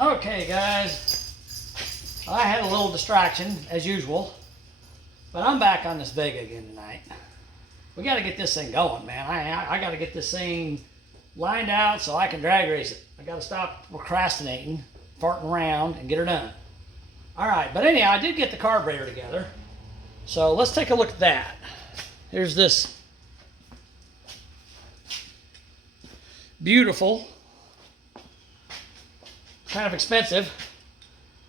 Okay, guys, I had a little distraction as usual, but I'm back on this Vega again tonight. We got to get this thing going, man. I got to get this thing lined out so I can drag race it. I got to stop procrastinating, farting around, and get her done. All right, but anyhow, I did get the carburetor together, so let's take a look at that. Here's this beautiful, kind of expensive,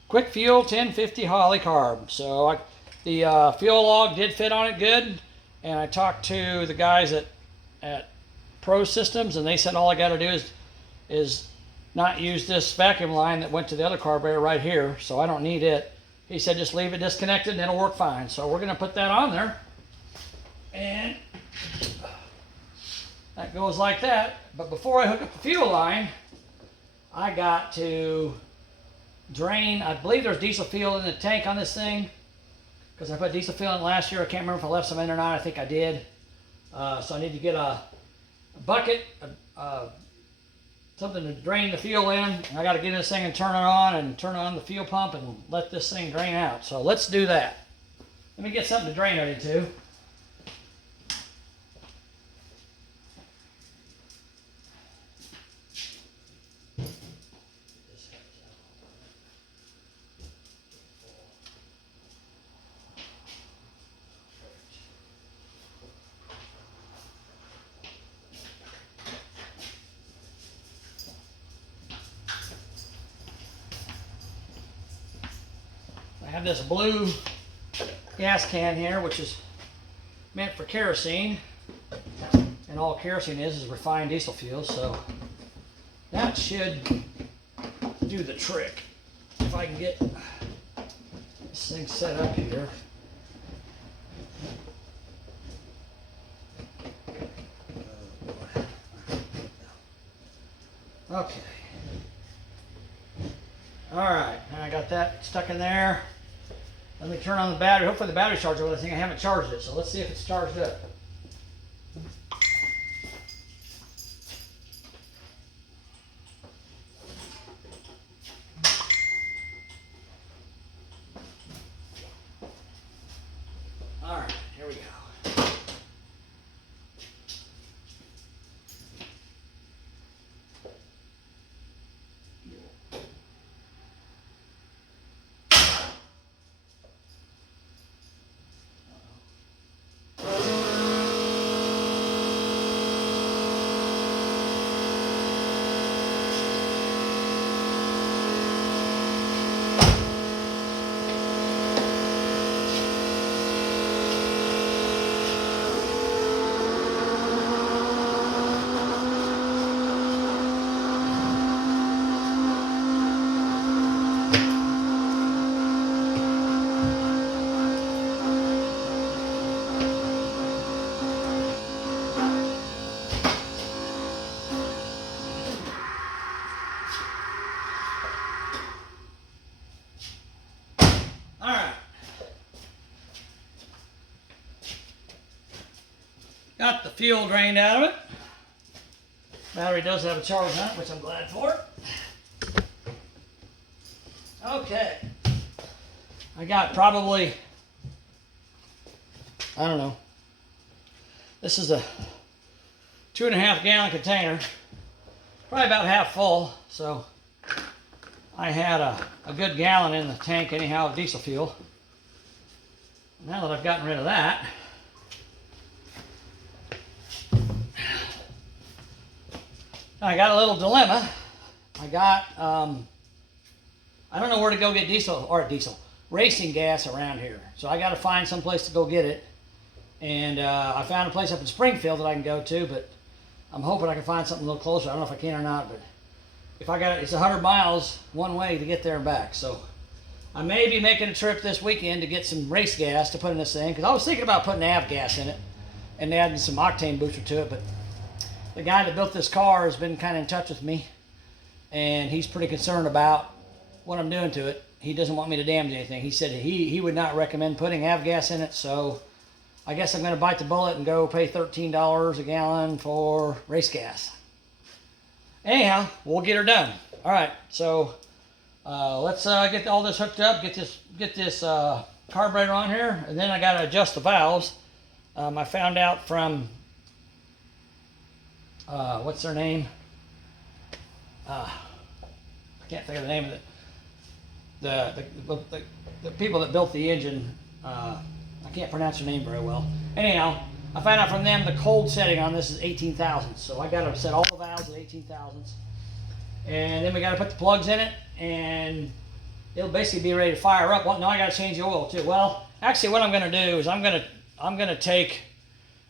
quick fuel 1050 Holley carb. So the fuel log did fit on it good, and I talked to the guys at Pro Systems, and they said all I got to do is not use this vacuum line that went to the other carburetor right here, so I don't need it. He said just leave it disconnected and it'll work fine. So we're going to put that on there, and that goes like that. But before I hook up the fuel line, I got to drain, I believe there's diesel fuel in the tank on this thing, because I put diesel fuel in last year. I can't remember if I left some in or not. I think I did. So I need to get a bucket, something to drain the fuel in. I got to get in this thing and turn it on, and turn on the fuel pump and let this thing drain out. So let's do that. Let me get something to drain it into. I have this blue gas can here, which is meant for kerosene, and all kerosene is refined diesel fuel, so that should do the trick. If I can get this thing set up here. Okay. All right, I got that stuck in there. Let me turn on the battery. Hopefully the battery's charged over. I think I haven't charged it, so let's see if it's charged up. All right, here we go. Got the fuel drained out of it. Battery does have a charge on it, which I'm glad for. Okay. I got probably, I don't know. This is a 2.5 gallon container. Probably about half full, so I had a good gallon in the tank anyhow of diesel fuel. Now that I've gotten rid of that, I got a little dilemma. I got, I don't know where to go get racing gas around here. So I got to find some place to go get it. And I found a place up in Springfield that I can go to, but I'm hoping I can find something a little closer. I don't know if I can or not, but if I got it, it's 100 miles one way to get there and back. So I may be making a trip this weekend to get some race gas to put in this thing, because I was thinking about putting av gas in it and adding some octane booster to it, but the guy that built this car has been kind of in touch with me, and he's pretty concerned about what I'm doing to it. He doesn't want me to damage anything. He said he would not recommend putting av gas in it, so I guess I'm going to bite the bullet and go pay $13 a gallon for race gas. Anyhow, we'll get her done. All right, so Let's get all this hooked up, get this carburetor on here, and then I got to adjust the valves. I found out from what's their name? I can't think of the name of it. The people that built the engine. I can't pronounce their name very well. Anyhow, I found out from them the cold setting on this is 18 thousandths. So I got to set all the valves at 18 thousandths. And then we got to put the plugs in it, and it'll basically be ready to fire up. Well, now I got to change the oil too. Well, actually what I'm going to do is I'm going to take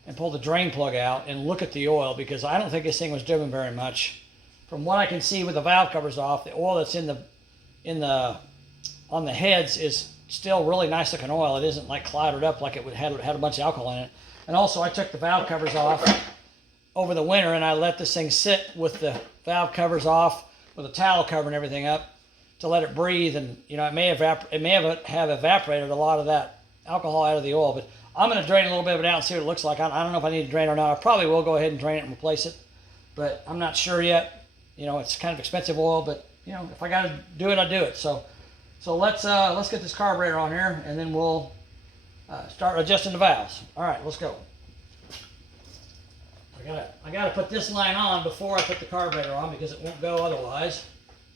and pull the drain plug out and look at the oil, because I don't think this thing was driven very much. From what I can see with the valve covers off, the oil that's on the heads is still really nice looking oil. It isn't like clouded up like it would had a bunch of alcohol in it. And also I took the valve covers off over the winter, and I let this thing sit with the valve covers off with a towel covering everything up to let it breathe. And it may have evaporated a lot of that alcohol out of the oil. But I'm going to drain a little bit of it out and see what it looks like. I don't know if I need to drain it or not. I probably will go ahead and drain it and replace it, but I'm not sure yet. It's kind of expensive oil, but if I got to do it, I do it. So let's get this carburetor on here, and then we'll start adjusting the valves. All right, let's go. I gotta put this line on before I put the carburetor on, because it won't go otherwise.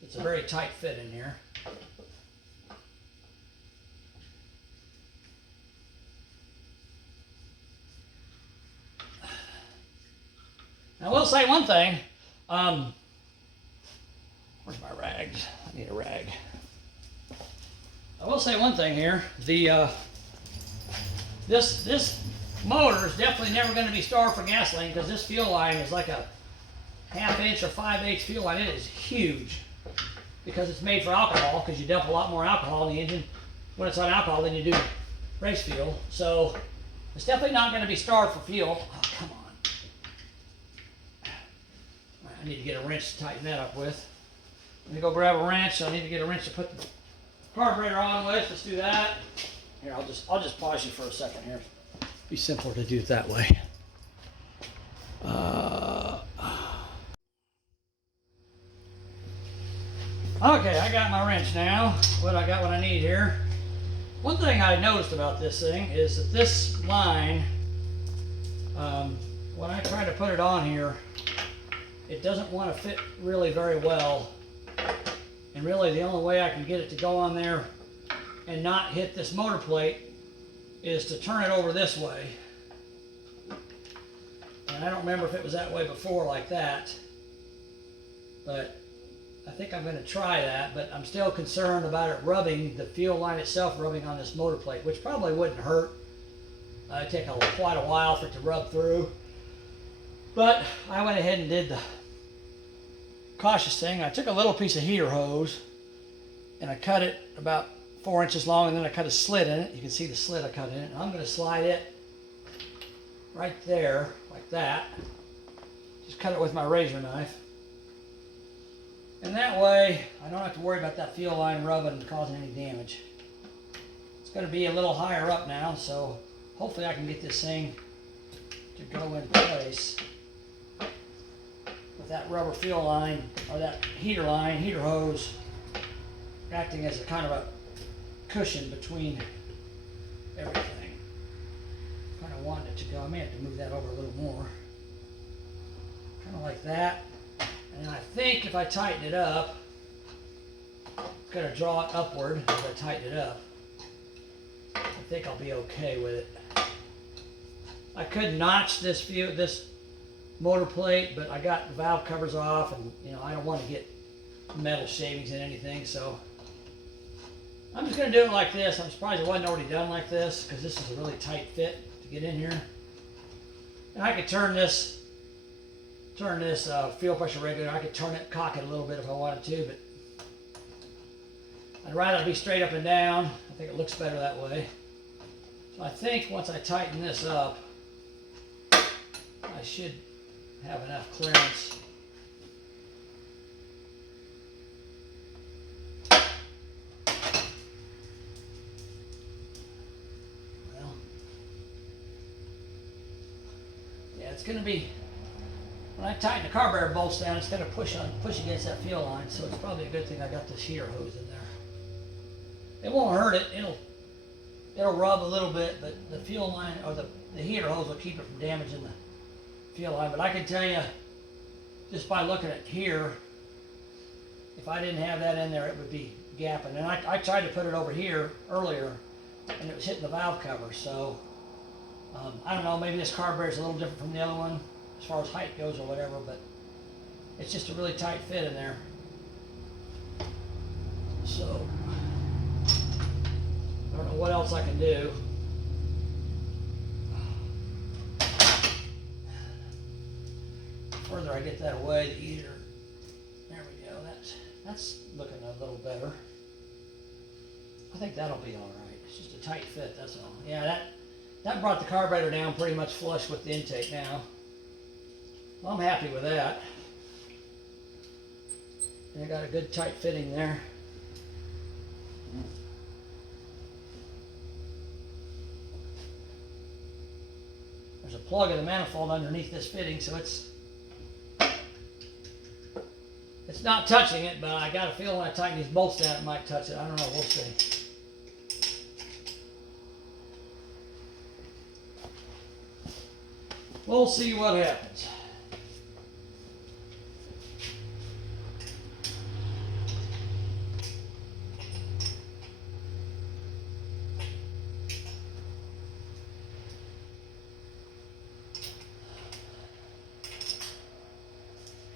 It's a very tight fit in here. Now I will say one thing. Where's my rags? I need a rag. I will say one thing here. This motor is definitely never going to be starved for gasoline, because this fuel line is like a 1/2 inch or 5/8 fuel line. It is huge, because it's made for alcohol, because you dump a lot more alcohol in the engine when it's on alcohol than you do race fuel. So it's definitely not going to be starved for fuel. Oh, come on. I need to get a wrench to tighten that up with. Let me go grab a wrench. I need to get a wrench to put the carburetor on with. Let's do that. Here, I'll just pause you for a second here. Be simpler to do it that way. Okay, I got my wrench now. I got what I need here. One thing I noticed about this thing is that this line, when I try to put it on here, it doesn't want to fit really very well. And really the only way I can get it to go on there and not hit this motor plate is to turn it over this way. And I don't remember if it was that way before like that, but I think I'm going to try that. But I'm still concerned about it rubbing, the fuel line itself rubbing on this motor plate, which probably wouldn't hurt. It'd take quite a while for it to rub through. But I went ahead and did the cautious thing. I took a little piece of heater hose and I cut it about 4 inches long, and then I cut a slit in it. You can see the slit I cut in it. And I'm going to slide it right there like that. Just cut it with my razor knife. And that way I don't have to worry about that fuel line rubbing and causing any damage. It's going to be a little higher up now, so hopefully I can get this thing to go in place with that rubber fuel line, or that heater hose, acting as a kind of a cushion between everything. Kind of wanted it to go. I may have to move that over a little more. Kind of like that. And I think if I tighten it up, it's going to draw it upward as I tighten it up. I think I'll be okay with it. I could notch this motor plate, but I got the valve covers off, and I don't want to get metal shavings in anything, so I'm just going to do it like this. I'm surprised it wasn't already done like this, because this is a really tight fit to get in here. And I could turn this fuel pressure regulator. I could turn it, cock it a little bit if I wanted to, but I'd rather be straight up and down. I think it looks better that way. So I think once I tighten this up, I should have enough clearance. Well, yeah, it's going to be, when I tighten the carburetor bolts down, it's going to push against that fuel line, so it's probably a good thing I got this heater hose in there. It won't hurt it. It'll rub a little bit, but the fuel line or the heater hose will keep it from damaging the fuel line. But I can tell you, just by looking at here, if I didn't have that in there, it would be gapping. And I tried to put it over here earlier, and it was hitting the valve cover. So I don't know, maybe this carburetor is a little different from the other one as far as height goes or whatever, but it's just a really tight fit in there. So I don't know what else I can do. The further I get that away, the easier. There we go. That's looking a little better. I think that'll be all right. It's just a tight fit, that's all. Yeah, that brought the carburetor down pretty much flush with the intake now. Well, I'm happy with that. And I got a good tight fitting there. There's a plug in the manifold underneath this fitting, so it's not touching it, but I got a feeling when I tighten these bolts down, it might touch it. I don't know, we'll see. We'll see what happens.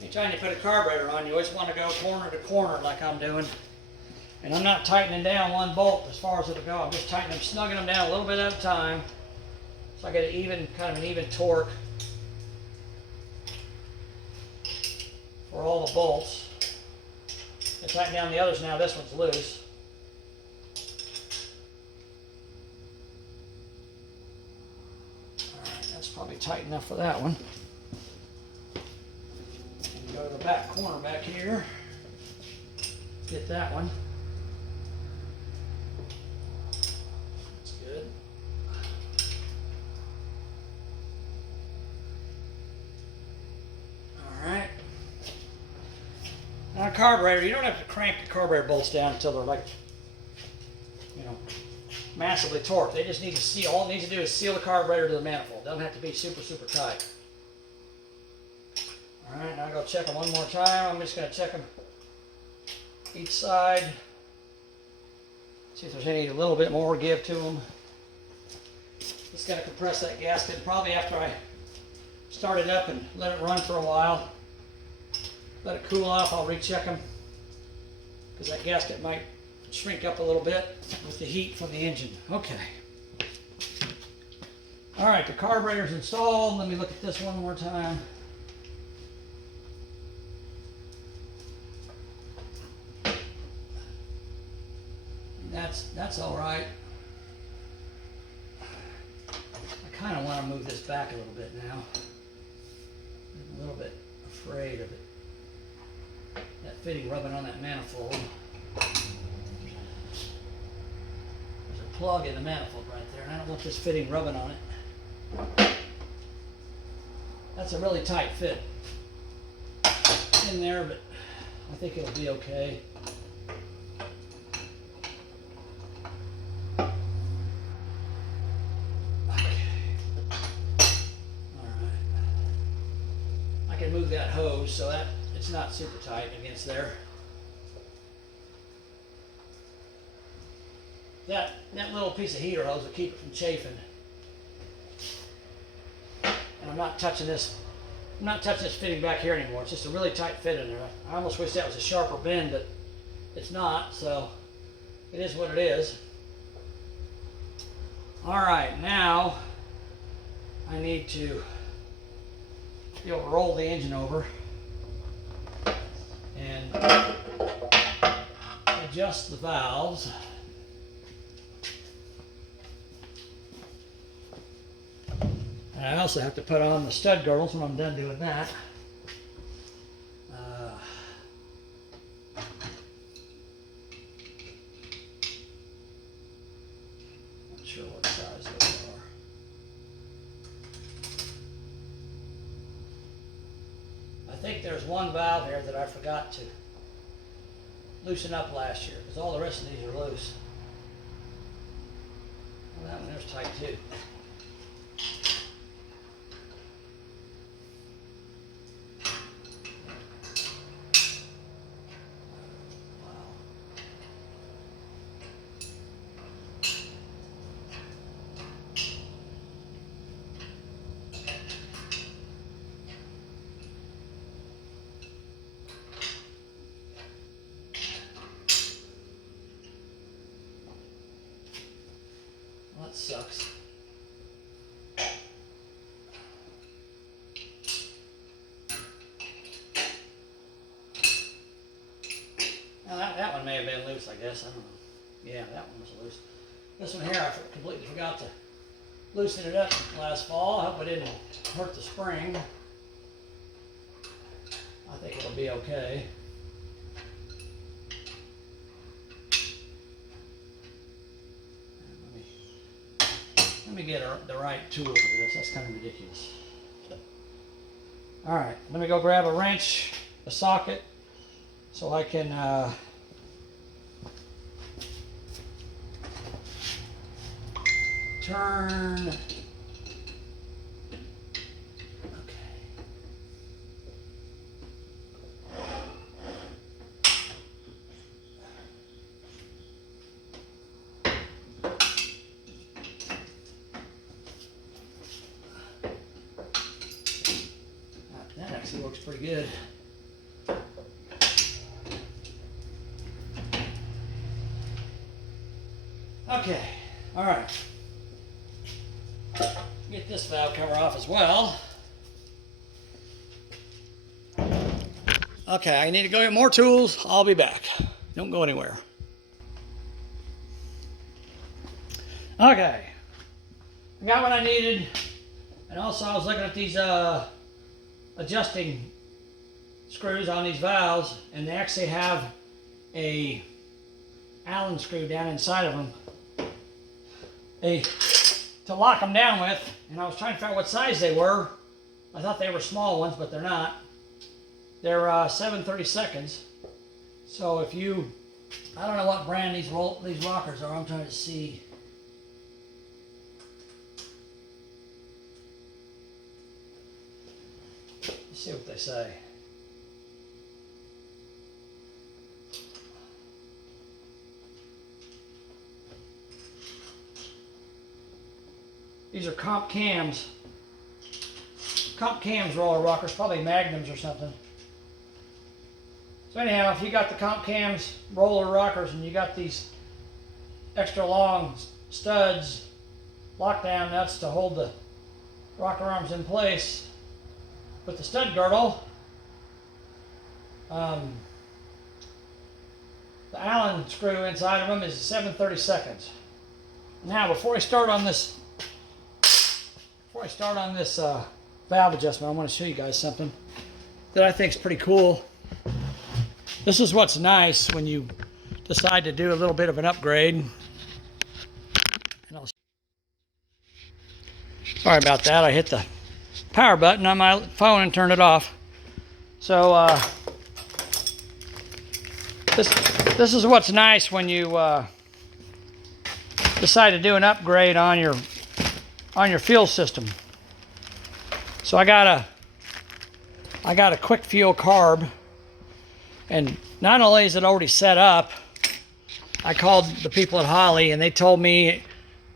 Anytime you put a carburetor on, you always want to go corner to corner like I'm doing. And I'm not tightening down one bolt as far as it'll go. I'm just tightening them, snugging them down a little bit at a time. So I get kind of an even torque for all the bolts. I tighten down the others now. This one's loose. All right, that's probably tight enough for that one. Go to the back corner back here. Get that one. That's good. All right. Now, a carburetor, you don't have to crank the carburetor bolts down until they're like, massively torqued. They just need to seal. All it needs to do is seal the carburetor to the manifold. It doesn't have to be super, super tight. All right, now I'll go check them one more time. I'm just going to check them each side. See if there's any a little bit more give to them. Just got to compress that gasket. Probably after I start it up and let it run for a while. Let it cool off, I'll recheck them. Because that gasket might shrink up a little bit with the heat from the engine. Okay. All right, the carburetor's installed. Let me look at this one more time. That's all right. I kind of want to move this back a little bit now. I'm a little bit afraid of it. That fitting rubbing on that manifold. There's a plug in the manifold right there, and I don't want this fitting rubbing on it. That's a really tight fit in there, but I think it'll be okay. Move that hose so that it's not super tight against there. That little piece of heater hose will keep it from chafing. And I'm not touching this fitting back here anymore. It's just a really tight fit in there. I almost wish that was a sharper bend, but it's not, so it is what it is. All right, now I need to be able to roll the engine over and adjust the valves. And I also have to put on the stud girdles when I'm done doing that. Not sure what size those are. think there's one valve here that I forgot to loosen up last year, because all the rest of these are loose. Well, that one there's tight too. That sucks. Now that one may have been loose, I guess. I don't know. Yeah, that one was loose. This one here, I completely forgot to loosen it up last fall. I hope I didn't hurt the spring. I think it'll be okay. Let me get the right tool for this. That's kind of ridiculous. All right, let me go grab a wrench, a socket, so I can turn. That actually works pretty good. Okay, all right. Get this valve cover off as well. Okay, I need to go get more tools. I'll be back. Don't go anywhere. Okay, I got what I needed, and also I was looking at these adjusting screws on these valves, and they actually have a Allen screw down inside of them to lock them down with, and I was trying to figure out what size they were. I thought they were small ones, but they're not. They're 7/32. So if you, I don't know what brand these rockers are. I'm trying to see. Let's see what they say. These are comp cams. Comp cams roller rockers, probably Magnums or something. So anyhow, if you got the comp cams roller rockers and you got these extra long studs, lockdown nuts to hold the rocker arms in place with the stud girdle, the Allen screw inside of them is 7/32. Now, before I start on this valve adjustment, I want to show you guys something that I think is pretty cool. This is what's nice when you decide to do a little bit of an upgrade. And sorry about that. I hit the power button on my phone and turned it off. So this is what's nice when you decide to do an upgrade on your fuel system. So I got a quick fuel carb, and not only is it already set up, I called the people at Holley and they told me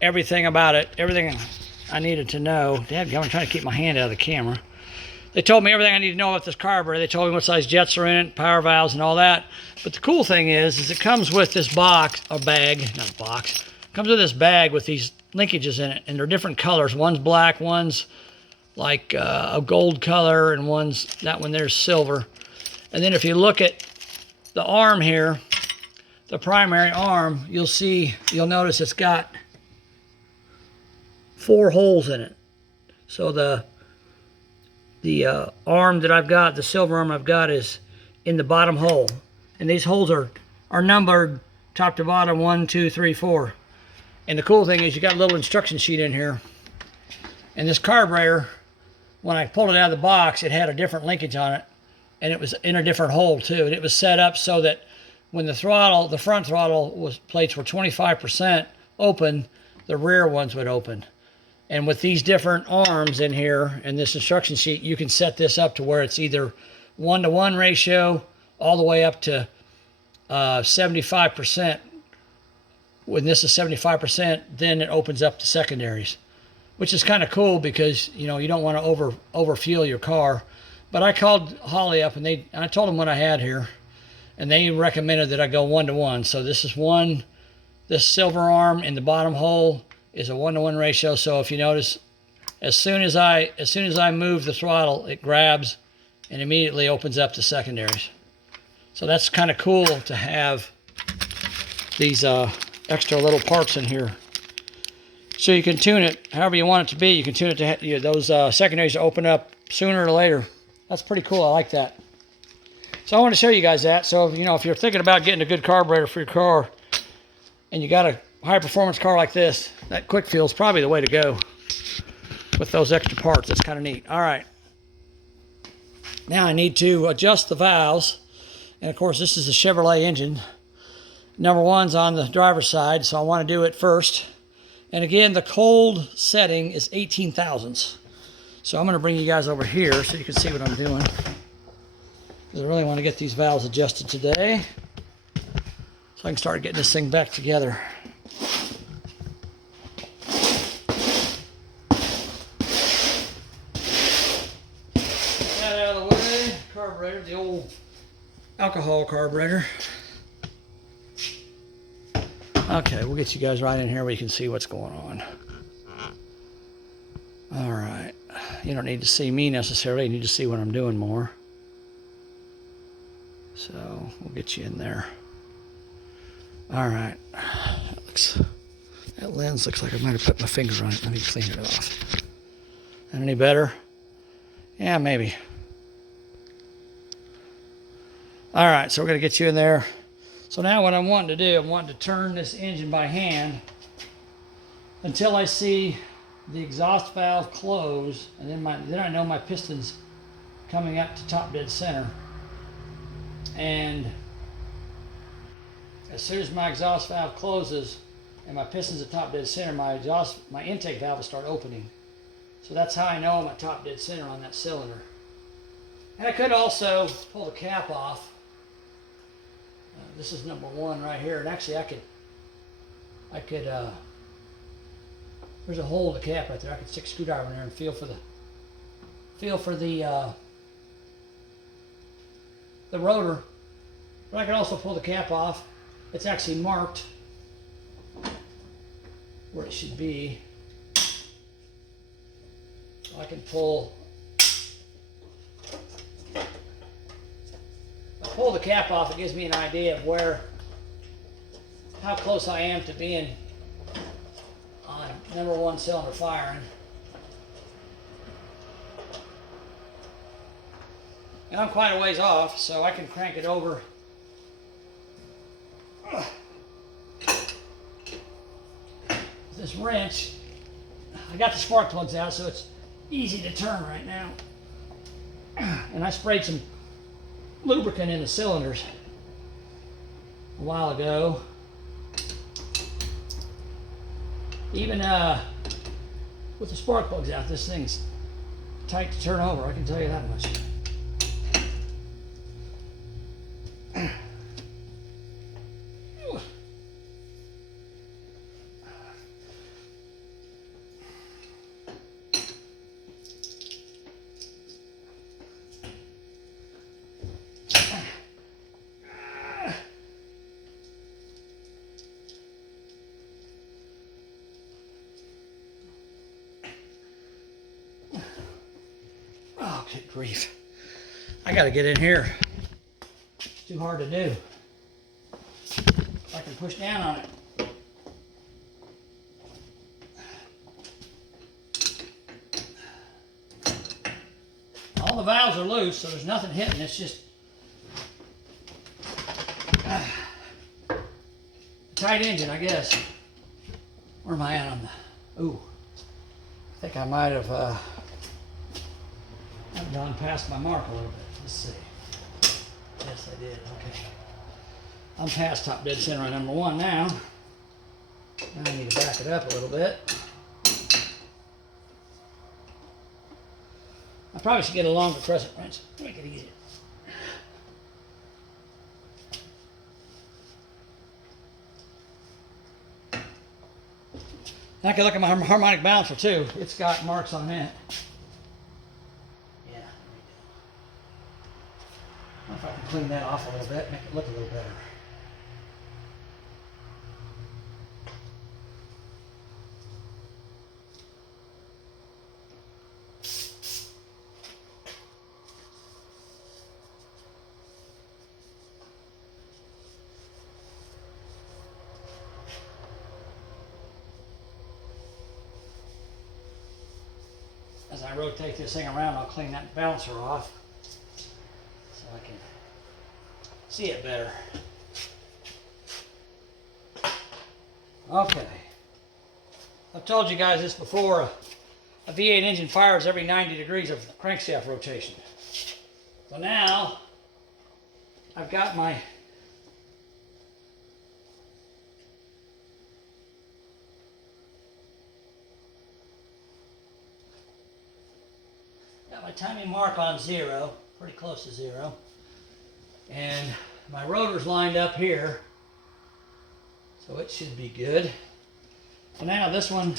everything about it, everything I needed to know. Damn, I'm trying to keep my hand out of the camera. They told me everything I need to know about this carburetor. They told me what size jets are in it, power valves and all that. But the cool thing is it comes with this box, or bag, not a box. It comes with this bag with these linkages in it, and they're different colors. One's black, one's like a gold color, and that one there's silver. And then if you look at the arm here, the primary arm, you'll notice it's got 4 holes in it. So the arm that I've got, the silver arm I've got, is in the bottom hole, and these holes are numbered top to bottom, 1, 2, 3, 4. And the cool thing is you got a little instruction sheet in here. And this carburetor, when I pulled it out of the box, it had a different linkage on it. and it was in a different hole too. And it was set up so that when the front throttle plates were 25% open, the rear ones would open. And with these different arms in here and this instruction sheet, you can set this up to where it's either 1-to-1 ratio all the way up to 75%. When this is 75%, then it opens up to secondaries, which is kind of cool because, you know, you don't want to over fuel your car. But I called Holly up and I told them what I had here, and they recommended that I go 1-to-1. So this is this silver arm in the bottom hole is a 1-to-1 ratio. So if you notice, as soon as I move the throttle, it grabs and immediately opens up to secondaries. So that's kind of cool to have these extra little parts in here. So you can tune it however you want it to be. You can tune it to those secondaries to open up sooner or later. That's pretty cool. I like that. So I want to show you guys that. So, you know, if you're thinking about getting a good carburetor for your car and you got a high performance car like this, that quick fuel is probably the way to go with those extra parts. That's kind of neat. All right. Now I need to adjust the valves. And of course, this is a Chevrolet engine. Number 1's on the driver's side, so I want to do it first. And again, the cold setting is 18 thousandths. So I'm going to bring you guys over here so you can see what I'm doing, because I really want to get these valves adjusted today so I can start getting this thing back together. Get that out of the way. Carburetor, the old alcohol carburetor. Okay, we'll get you guys right in here where you can see what's going on. All right. You don't need to see me necessarily. You need to see what I'm doing more. So we'll get you in there. All right. That lens looks like I might have put my finger on it. Let me clean it off. Any better? Yeah, maybe. All right, so we're going to get you in there. So now what I'm wanting to do, I'm wanting to turn this engine by hand until I see the exhaust valve close, and then I know my piston's coming up to top dead center. And as soon as my exhaust valve closes and my piston's at top dead center, my intake valve will start opening. So that's how I know I'm at top dead center on that cylinder. And I could also pull the cap off. This is number 1 right here, and actually I could there's a hole in the cap right there. I could stick a screwdriver in there and feel for the rotor. But I can also pull the cap off. It's actually marked where it should be. So I can pull the cap off. It gives me an idea of how close I am to being on number 1 cylinder firing. And I'm quite a ways off, so I can crank it over. This wrench, I got the spark plugs out, so it's easy to turn right now. And I sprayed some lubricant in the cylinders a while ago. Even with the spark plugs out, this thing's tight to turn over, I can tell you that much. Oh, good grief. I gotta get in here. It's too hard to do. I can push down on it. All the valves are loose, so there's nothing hitting. It's just a tight engine, I guess. Where am I at on the... Ooh. I think I might have I've gone past my mark a little bit. Let's see. did. Okay. I'm past top dead center on number 1 now. Now I need to back it up a little bit. I probably should get a longer crescent wrench to make it easier. I can look at my harmonic balancer too. It's got marks on it. Yeah, there we go. I don't know if I can clean that off a little bit, make it look a little better. As I rotate this thing around, I'll clean that balancer off so I can see it better. Okay. I've told you guys this before. A V8 engine fires every 90 degrees of crankshaft rotation. So now I've got my timing mark on 0, pretty close to 0, and my rotor's lined up here, so it should be good. So now this one,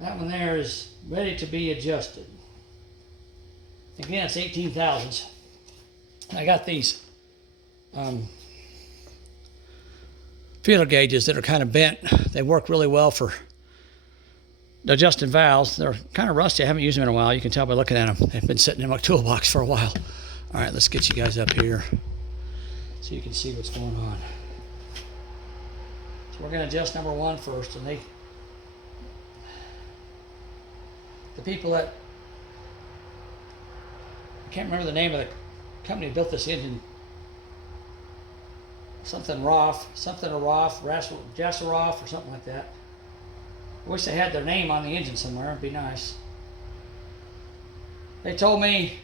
that one there is ready to be adjusted. Again, it's 18 thousandths. I got these feeler gauges that are kind of bent. They work really well for adjusting valves. They're kind of rusty. I haven't used them in a while. You can tell by looking at them. They've been sitting in my toolbox for a while. All right, let's get you guys up here so you can see what's going on. So we're going to adjust number 1 first, and the people that, I can't remember the name of the company that built this engine, something Roth, Jasseroff or something like that. I wish they had their name on the engine somewhere. It'd be nice. They told me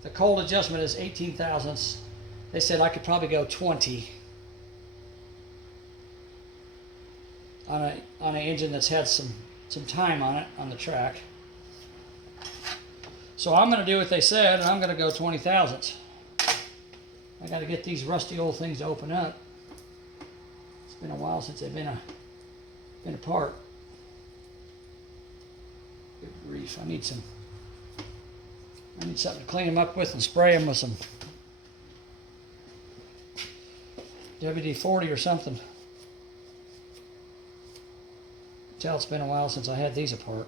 the cold adjustment is 18 thousandths. They said I could probably go 20 on an engine that's had some time on it on the track. So I'm going to do what they said, and I'm going to go 20 thousandths. I got to get these rusty old things to open up. It's been a while since they've been apart. Good grief, I need something to clean them up with and spray them with some WD-40 or something. Tell it's been a while since I had these apart.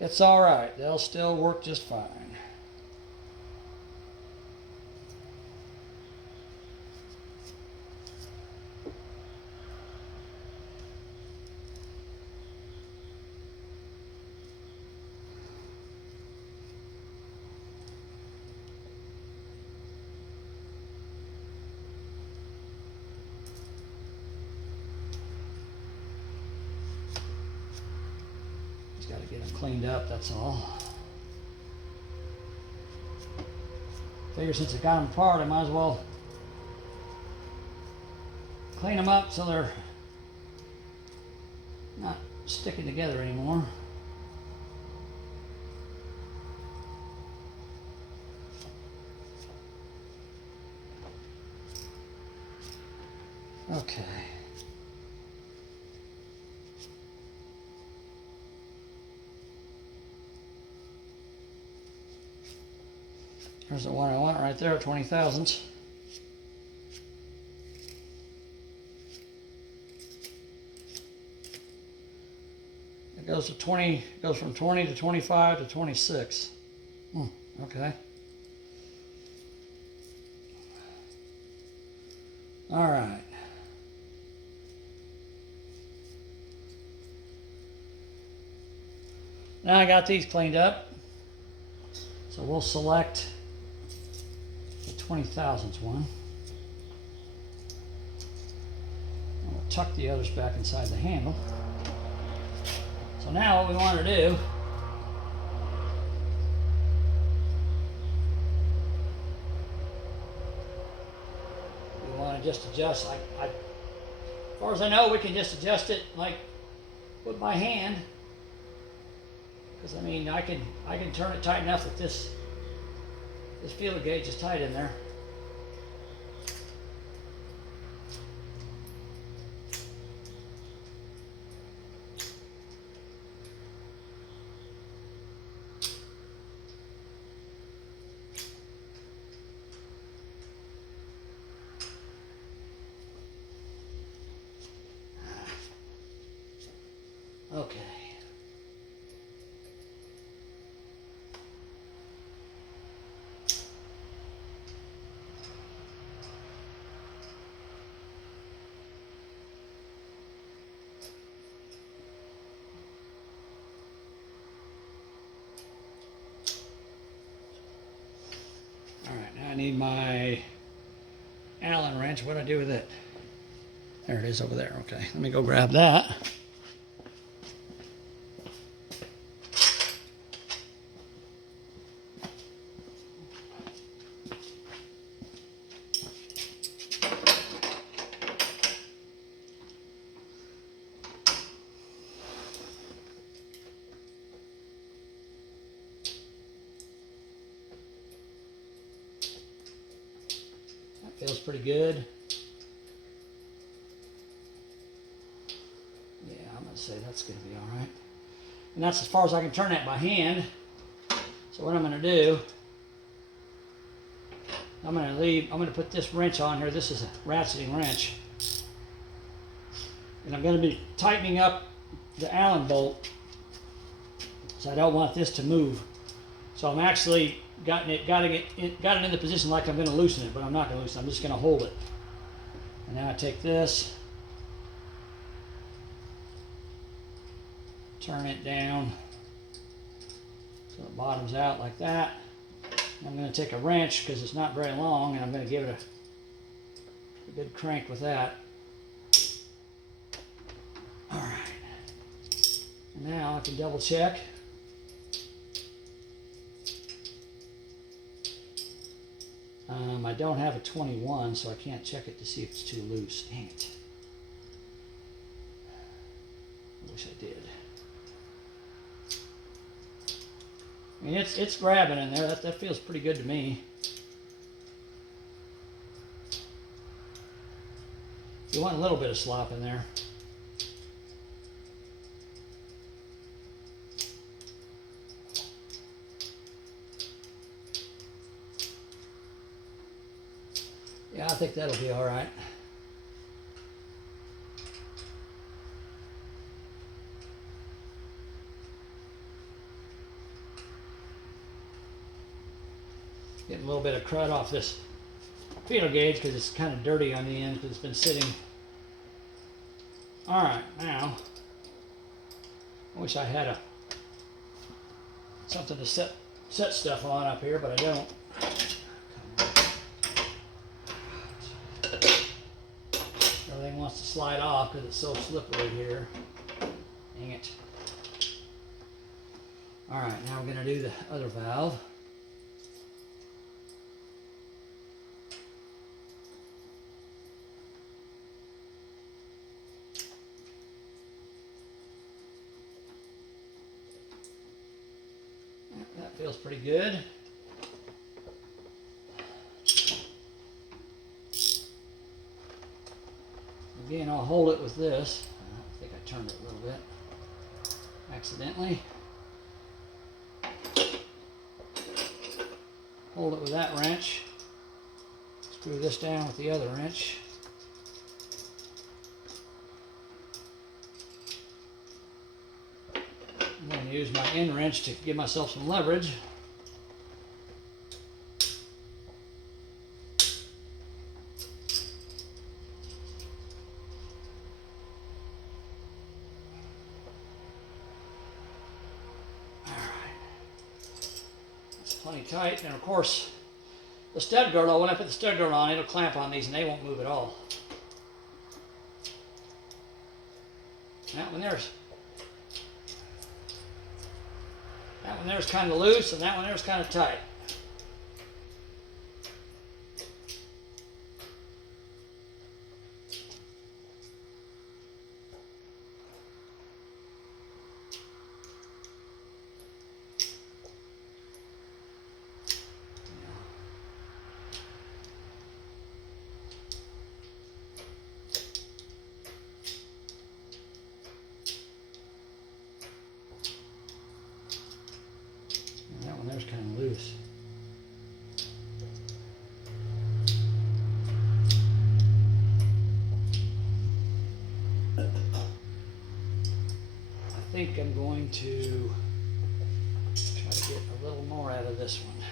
It's all right, they'll still work just fine. Got to get them cleaned up, that's all. Figure since I got them apart, I might as well clean them up so they're not sticking together anymore. Okay. There's the one I want right there, 20 thousandths. It goes to 20, goes from 20 to 25 to 26. Okay. All right. Now I got these cleaned up. So we'll select the 20 thousandths one. We'll tuck the others back inside the handle. So now what we want to do just adjust. As far as I know, we can just adjust it like with my hand. Because I mean, I can turn it tight enough that this feeler gauge is tight in there. Okay. All right, now I need my Allen wrench. What do I do with it? There it is over there. Okay, let me go grab that. Feels pretty good. Yeah, I'm gonna say that's gonna be all right. And that's as far as I can turn that by hand. So what I'm gonna do, I'm gonna put this wrench on here. This is a ratcheting wrench. And I'm gonna be tightening up the Allen bolt. So I don't want this to move. So I'm actually got it in the position like I'm going to loosen it, but I'm not going to loosen it. I'm just going to hold it. And now I take this, turn it down so it bottoms out like that. And I'm going to take a wrench because it's not very long, and I'm going to give it a good crank with that. All right. And now I can double check. I don't have a 21, so I can't check it to see if it's too loose. Dang it. I wish I did. I mean, it's grabbing in there. That feels pretty good to me. You want a little bit of slop in there. Yeah, I think that'll be all right. Getting a little bit of crud off this feeler gauge because it's kind of dirty on the end because it's been sitting. All right, now I wish I had something to set stuff on up here, but I don't. Everything wants to slide off because it's so slippery here. Dang it. All right, now we're going to do the other valve. That feels pretty good. Again, I'll hold it with this. I think I turned it a little bit accidentally. Hold it with that wrench. Screw this down with the other wrench. I'm going to use my end wrench to give myself some leverage. Plenty tight, and of course the stud girdle, when I put the stud girdle on, it'll clamp on these and they won't move at all. That one there's kind of loose, and that one there's kind of tight. think I'm going to try to get a little more out of this one.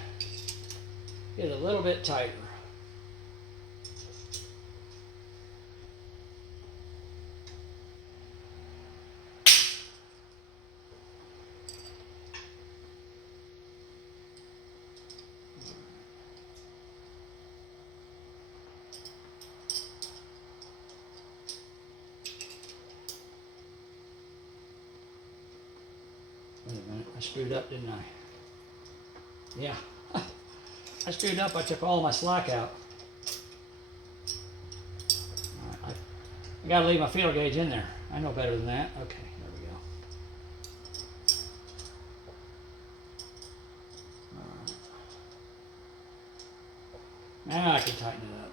Get it a little bit tighter. Wait a minute, I screwed up, didn't I? Yeah, I screwed up. I took all my slack out. All right, I gotta leave my feeler gauge in there. I know better than that. Okay, there we go. All right. Now I can tighten it up.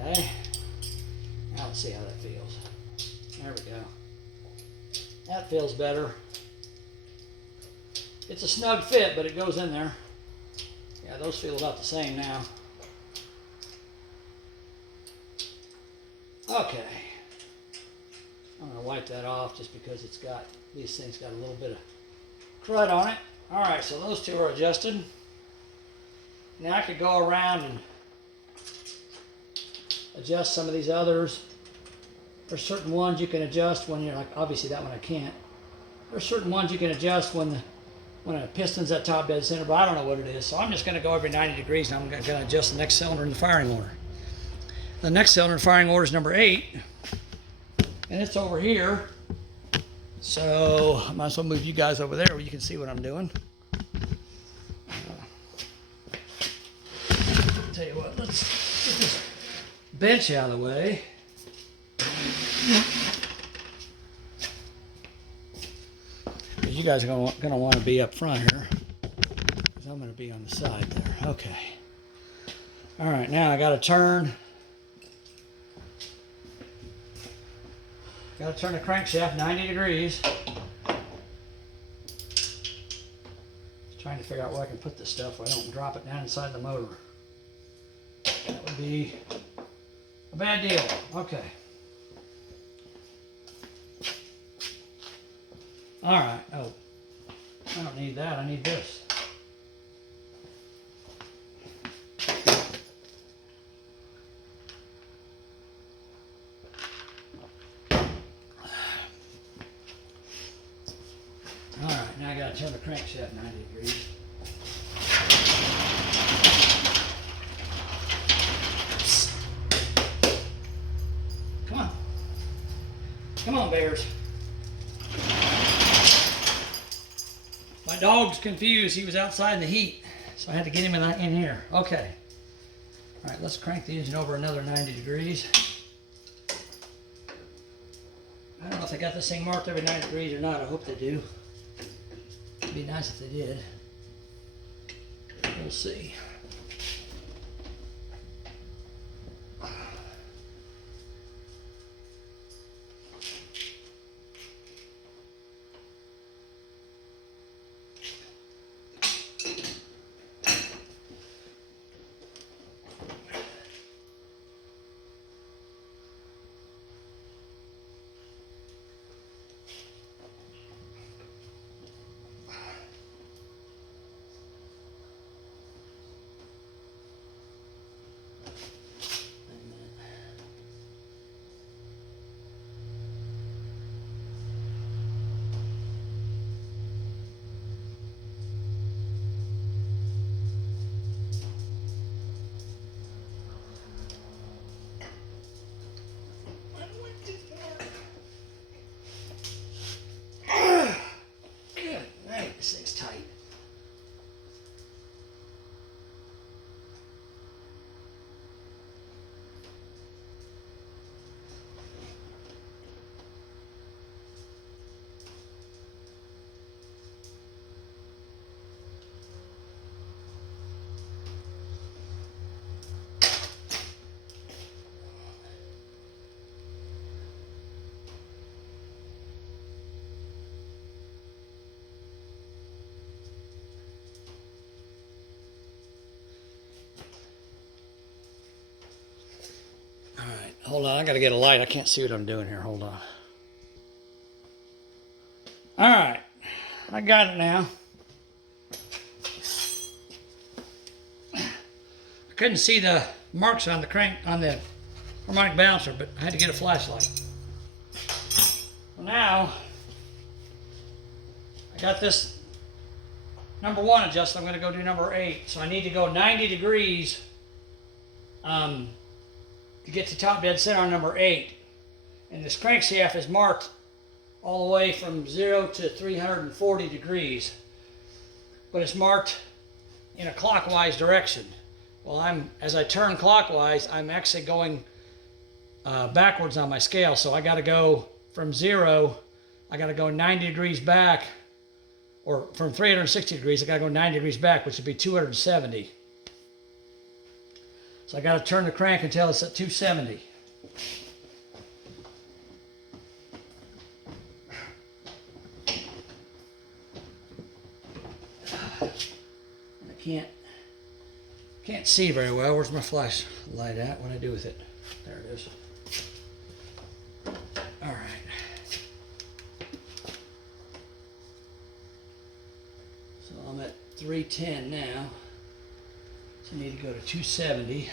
Okay, now let's see how that feels. There we go. That feels better. It's a snug fit, but it goes in there. Yeah, those feel about the same now. Okay. I'm gonna wipe that off just because it's got, these things got a little bit of crud on it. All right, so those two are adjusted. Now I could go around and adjust some of these others. There's certain ones you can adjust when you're like, obviously that one I can't. There's certain ones you can adjust when a piston's at top dead center, but I don't know what it is. So I'm just gonna go every 90 degrees and I'm gonna adjust the next cylinder in the firing order. The next cylinder in firing order is number 8, and it's over here. So I might as well move you guys over there where you can see what I'm doing. Tell you what, let's get this bench out of the way. You guys are going to want to be up front here, because I'm going to be on the side there. Okay. All right, now I got to turn. Got to turn the crankshaft 90 degrees. Just trying to figure out where I can put this stuff so I don't drop it down inside the motor. That would be a bad deal. Okay. All right. Oh, I don't need that. I need this. All right. Now I got to turn the crankshaft 90 degrees. Come on. Come on, bears. My dog's confused. He was outside in the heat, so I had to get him in here. Okay. All right, let's crank the engine over another 90 degrees. I don't know if they got this thing marked every 90 degrees or not. I hope they do. It'd be nice if they did. We'll see. Hold on, I gotta get a light. I can't see what I'm doing here. Hold on. All right, I got it now. I couldn't see the marks on the crank, on the harmonic balancer, but I had to get a flashlight. Well, now, I got this number 1 adjusted. I'm gonna go do number 8. So I need to go 90 degrees to get to top dead center on number 8. And this crankshaft is marked all the way from 0 to 340 degrees. But it's marked in a clockwise direction. Well, as I turn clockwise, I'm actually going backwards on my scale. So I gotta go from 0, I gotta go 90 degrees back, or from 360 degrees, I gotta go 90 degrees back, which would be 270. So I gotta turn the crank until it's at 270. I can't see very well. Where's my flashlight at? What do I do with it? There it is. All right. So I'm at 310 now. So I need to go to 270.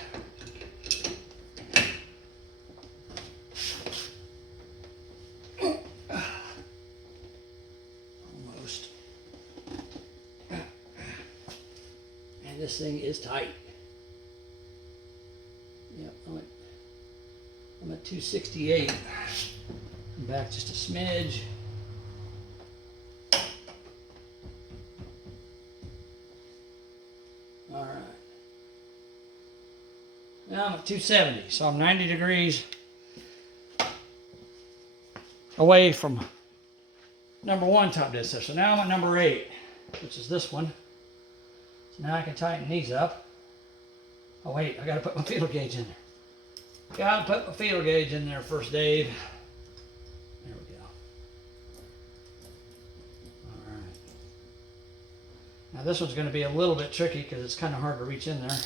Almost. And this thing is tight. Yep, I'm at 268. I'm back just a smidge. All right. Now I'm at 270, so I'm 90 degrees away from number 1 top dead center. So now I'm at number 8, which is this one. So now I can tighten these up. Oh wait, I gotta put my feeler gauge in there. Gotta put my feeler gauge in there first, Dave. There we go. All right. Now this one's gonna be a little bit tricky because it's kind of hard to reach in there.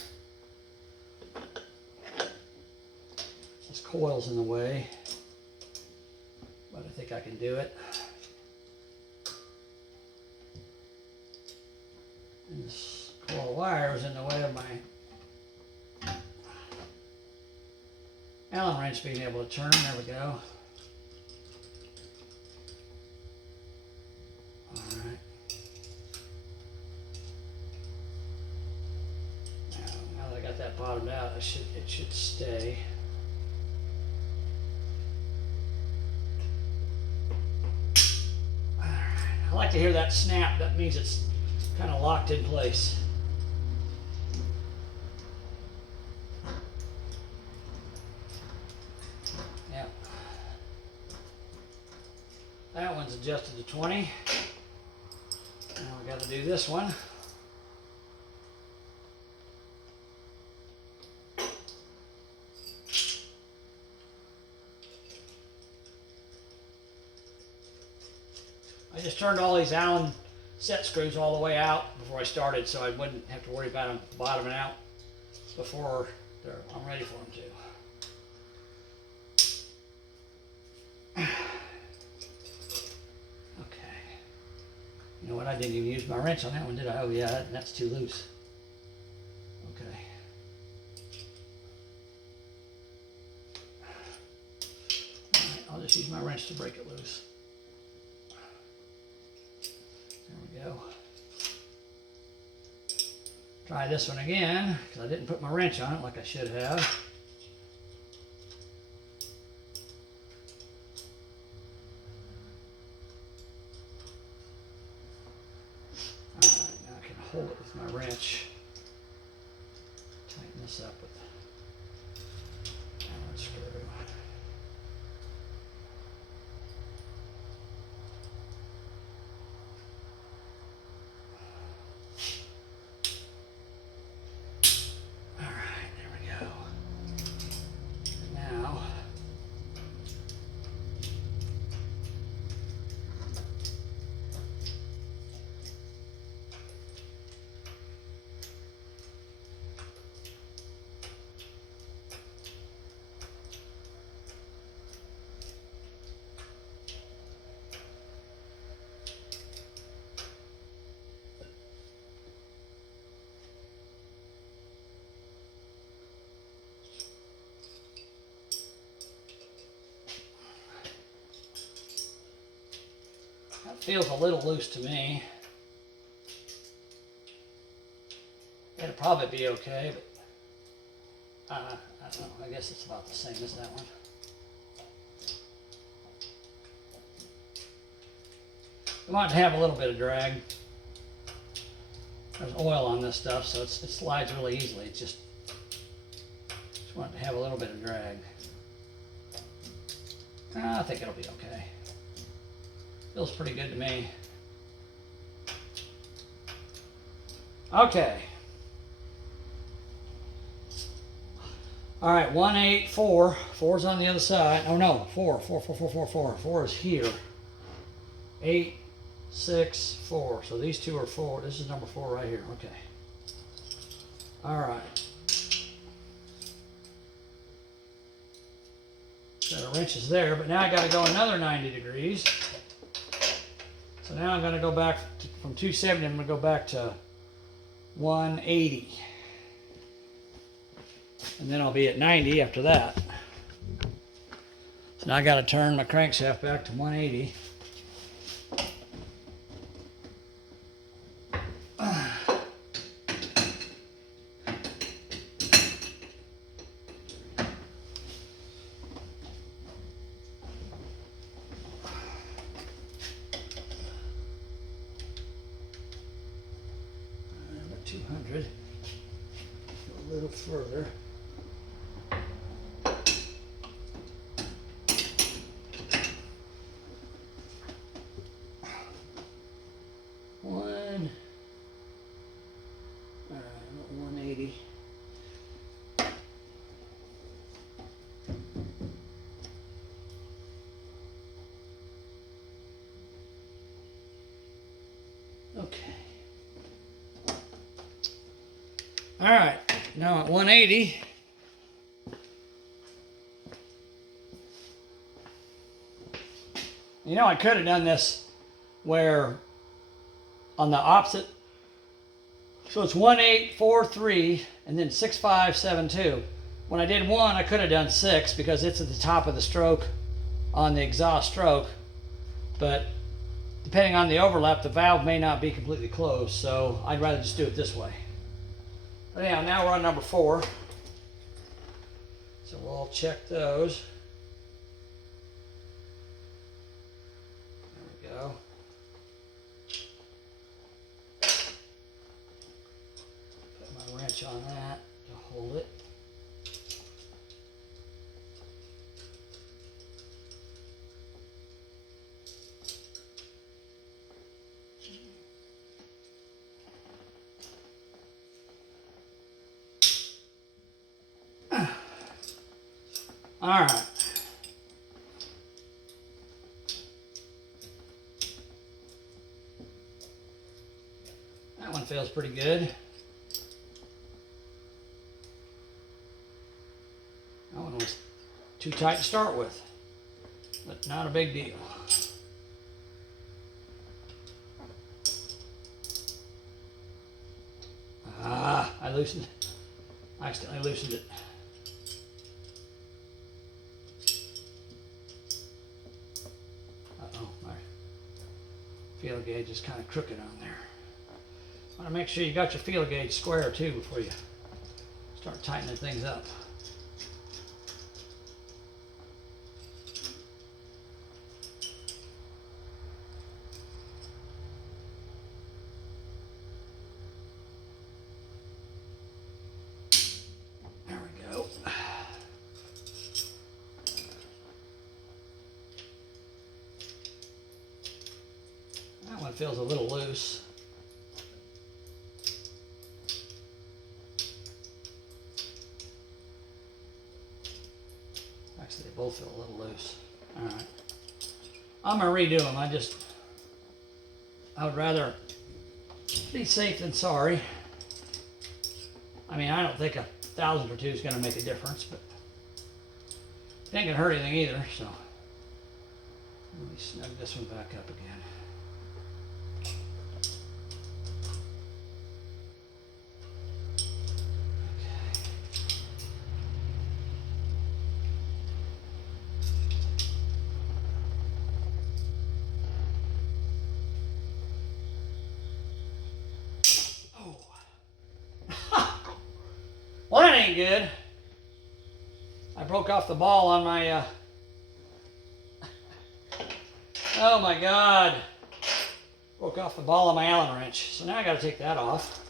This coil's in the way, but I think I can do it. And this coil wire is in the way of my Allen wrench being able to turn. There we go. All right. Now that I got that bottomed out, it should stay. All right. I like to hear that snap. That means it's kind of locked in place. Yep. That one's adjusted to 20. Now we got to do this one. I just turned all these Allen set screws all the way out before I started, so I wouldn't have to worry about them bottoming out before I'm ready for them to. Okay. You know what? I didn't even use my wrench on that one, did I? Oh yeah, that's too loose. Okay. All right, I'll just use my wrench to break it loose. There we go. Try this one again, because I didn't put my wrench on it like I should have. Alright, now I can hold it with my wrench. Tighten this up with the Allen screw. feels a little loose to me. It'll probably be okay, but I don't know. I guess it's about the same as that one. We want to have a little bit of drag. There's oil on this stuff, so it slides really easily. It's just want to have a little bit of drag. I think it'll be okay. Feels pretty good to me. Okay. All right, 184. 4's on the other side. Oh no, 4 is here. 8, 6, 4. So these two are 4. This is number 4 right here. Okay. All right. Set of wrenches there, but now I got to go another 90 degrees. So now I'm going to go back from 270. I'm going to go back to 180. And then I'll be at 90 after that. So now I got to turn my crankshaft back to 180. A little further. One. All right, 180. Okay. All right, now at 180, you know, I could have done this where on the opposite, so it's 1843 and then 6572. When I did 1, I could have done 6 because it's at the top of the stroke on the exhaust stroke, but depending on the overlap, the valve may not be completely closed, so I'd rather just do it this way. But anyhow, now we're on number 4. So we'll check those. There we go. Put my wrench on that to hold it. All right. That one feels pretty good. That one was too tight to start with, but not a big deal. I loosened it. I accidentally loosened it. Feeler gauge is kind of crooked on there. Want to make sure you got your feeler gauge square too before you start tightening things up. There we go. That one feels a little loose. Actually, they both feel a little loose. All right. I'm going to redo them. I would rather be safe than sorry. I mean, I don't think 1,000 or 2 is going to make a difference, but it ain't going to hurt anything either, so let me snug this one back up again. that ain't good. I broke off the ball on my, oh my God. Broke off the ball on my Allen wrench. So now I gotta take that off.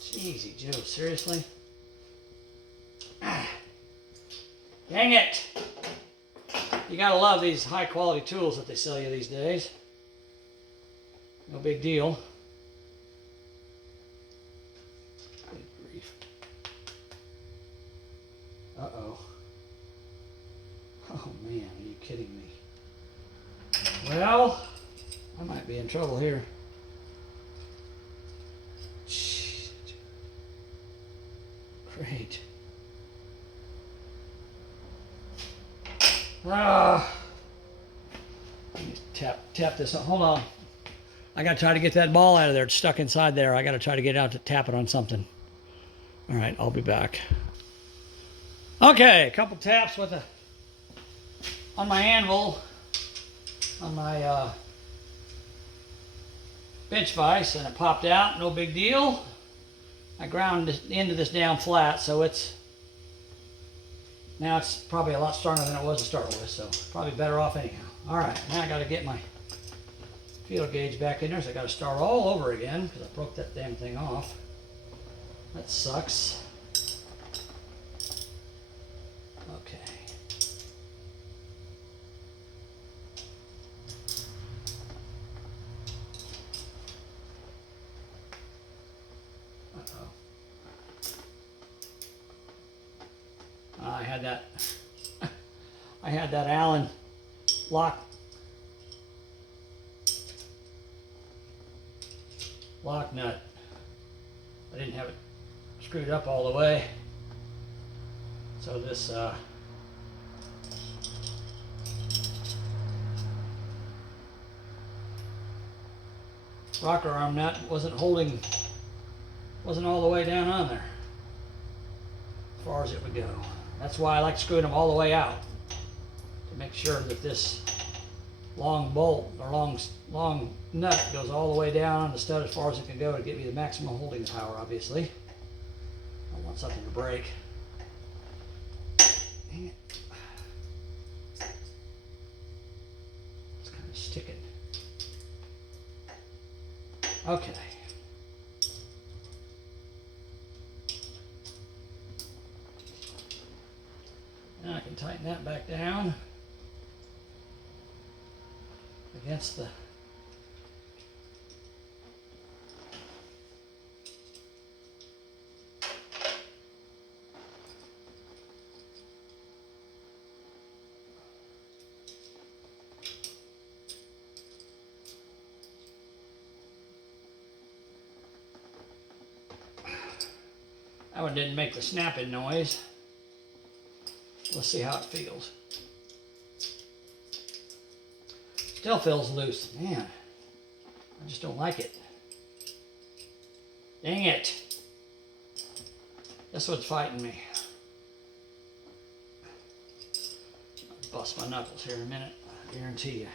Jeezy Joe, seriously? Dang it. You gotta love these high quality tools that they sell you these days. No big deal. Good grief. Uh-oh. Oh man, are you kidding me? Well, I might be in trouble here. Great. Tap this. Hold on. I gotta try to get that ball out of there. It's stuck inside there. I gotta try to get it out to tap it on something. All right, I'll be back. Okay, a couple taps with on my anvil, on my bench vise, and it popped out. No big deal. I ground the end of this down flat, so now it's probably a lot stronger than it was to start with, so probably better off anyhow. All right, now I got to get my feeler gauge back in there, so I got to start all over again because I broke that damn thing off. That sucks. Okay. Uh-oh. I had that Allen lock nut. I didn't have it screwed up all the way. So this rocker arm nut wasn't all the way down on there as far as it would go. That's why I like screwing them all the way out, to make sure that this long bolt or long nut goes all the way down on the stud as far as it can go to get me the maximum holding power, obviously. I don't want something to break. Dang it. It's kind of sticking. Okay. Now I can tighten that back down against the that one didn't make the snapping noise. Let's see how it feels. Still feels loose. Man, I just don't like it. Dang it. That's what's fighting me. I'll bust my knuckles here in a minute, I guarantee you.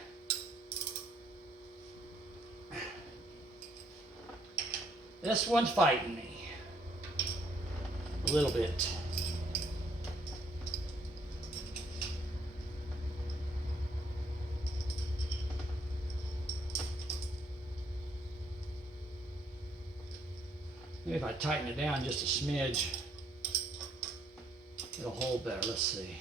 This one's fighting me. A little bit. Maybe if I tighten it down just a smidge, it'll hold better. Let's see.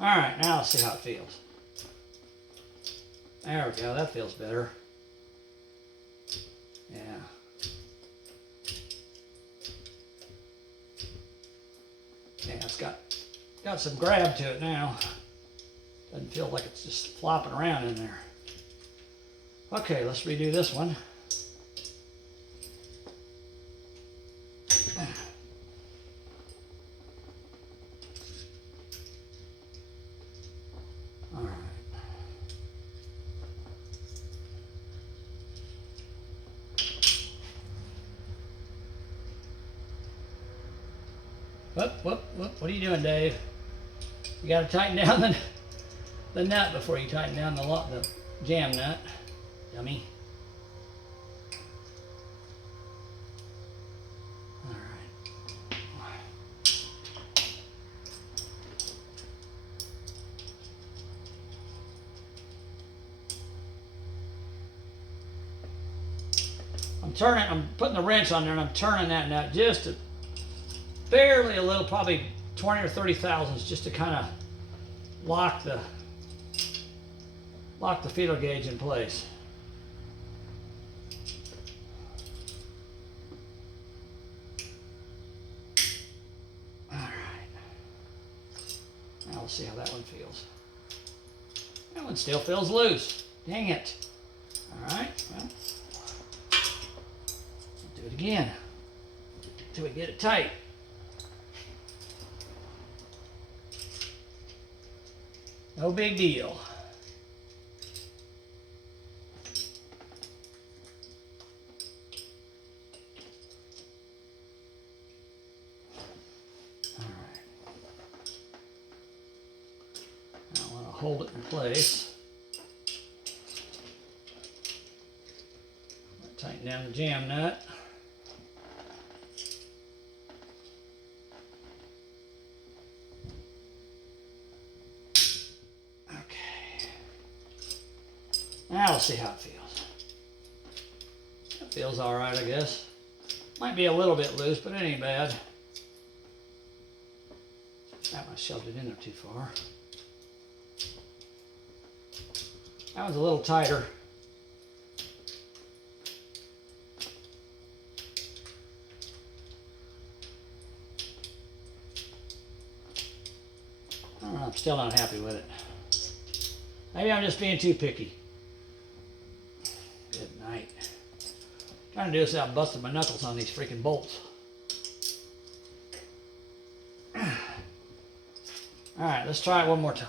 All right, now let's see how it feels. There we go, that feels better. Yeah. Yeah, it's got some grab to it now. Doesn't feel like it's just flopping around in there. Okay, let's redo this one. All right. What are you doing, Dave? You got to tighten down the nut before you tighten down the jam nut, dummy. All right. I'm putting the wrench on there and I'm turning that nut just barely a little, probably 20 or 30 thousandths, just to kind of lock the feeler gauge in place. All right. Now we'll see how that one feels. That one still feels loose. Dang it. All right. Well, do it again until we get it tight. No big deal. All right. Now I want to hold it in place. Tighten down the jam nut. Now we'll see how it feels. It feels all right, I guess. Might be a little bit loose, but it ain't bad. That one shoved it in there too far. That one's a little tighter. I don't know, I'm still not happy with it. Maybe I'm just being too picky. Good night. Trying to do this without busting my knuckles on these freaking bolts. All right, let's try it one more time.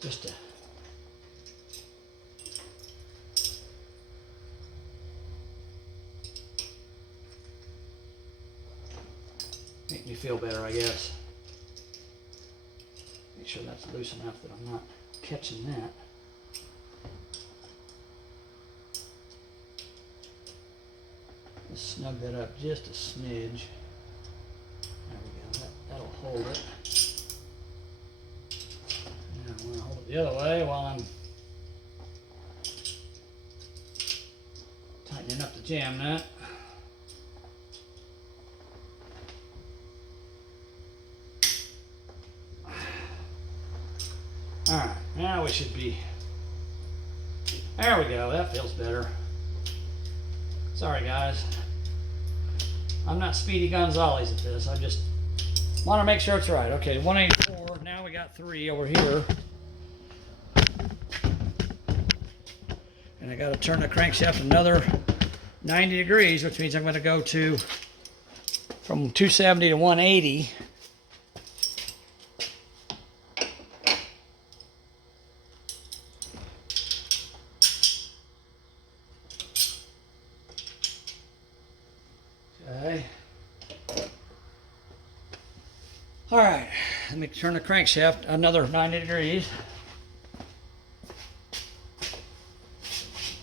Just to make me feel better, I guess. Make sure that's loose enough that I'm not catching that. Just snug that up just a smidge. There we go. That'll hold it. Now I'm going to hold it the other way while I'm tightening up the jam nut. All right, now we should be. There we go. That feels better. Sorry, guys. I'm not Speedy Gonzalez at this. I just want to make sure it's right. Okay, 184. Now we got 3 over here. And I got to turn the crankshaft another 90 degrees, which means I'm going to go to from 270 to 180. Okay. All right, let me turn the crankshaft another 90 degrees.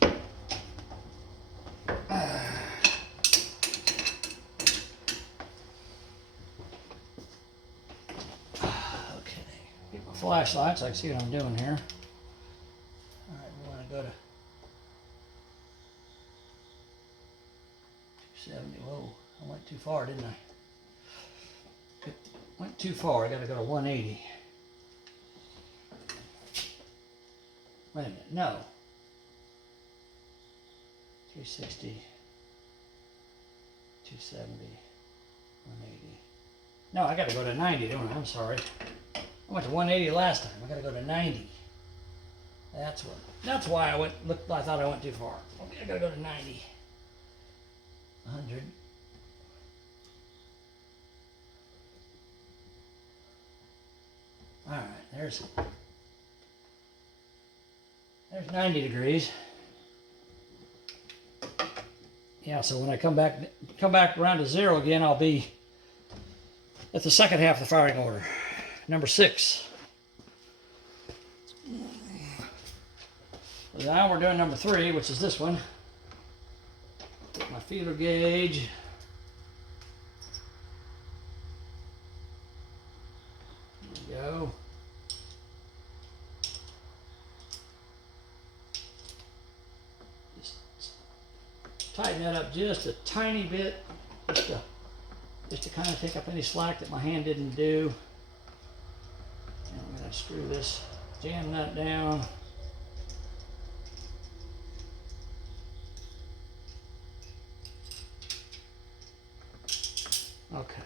Okay, get my flashlight so I can see what I'm doing here. All right, we want to go to 270. Whoa, I went too far, didn't I? Went too far. I got to go to 180. Wait a minute. No. 360, 270, 180. No, I got to go to 90, don't I? I'm sorry. I went to 180 last time. I got to go to 90. That's why I thought I went too far. Okay, I got to go to 90. 100. All right, there's 90 degrees. Yeah, so when I come back around to 0 again, I'll be at the second half of the firing order. Number 6. So now we're doing number 3, which is this one. Get my feeler gauge. There we go. Tighten that up just a tiny bit, just to kind of take up any slack that my hand didn't do. And I'm going to screw this jam nut down. Okay.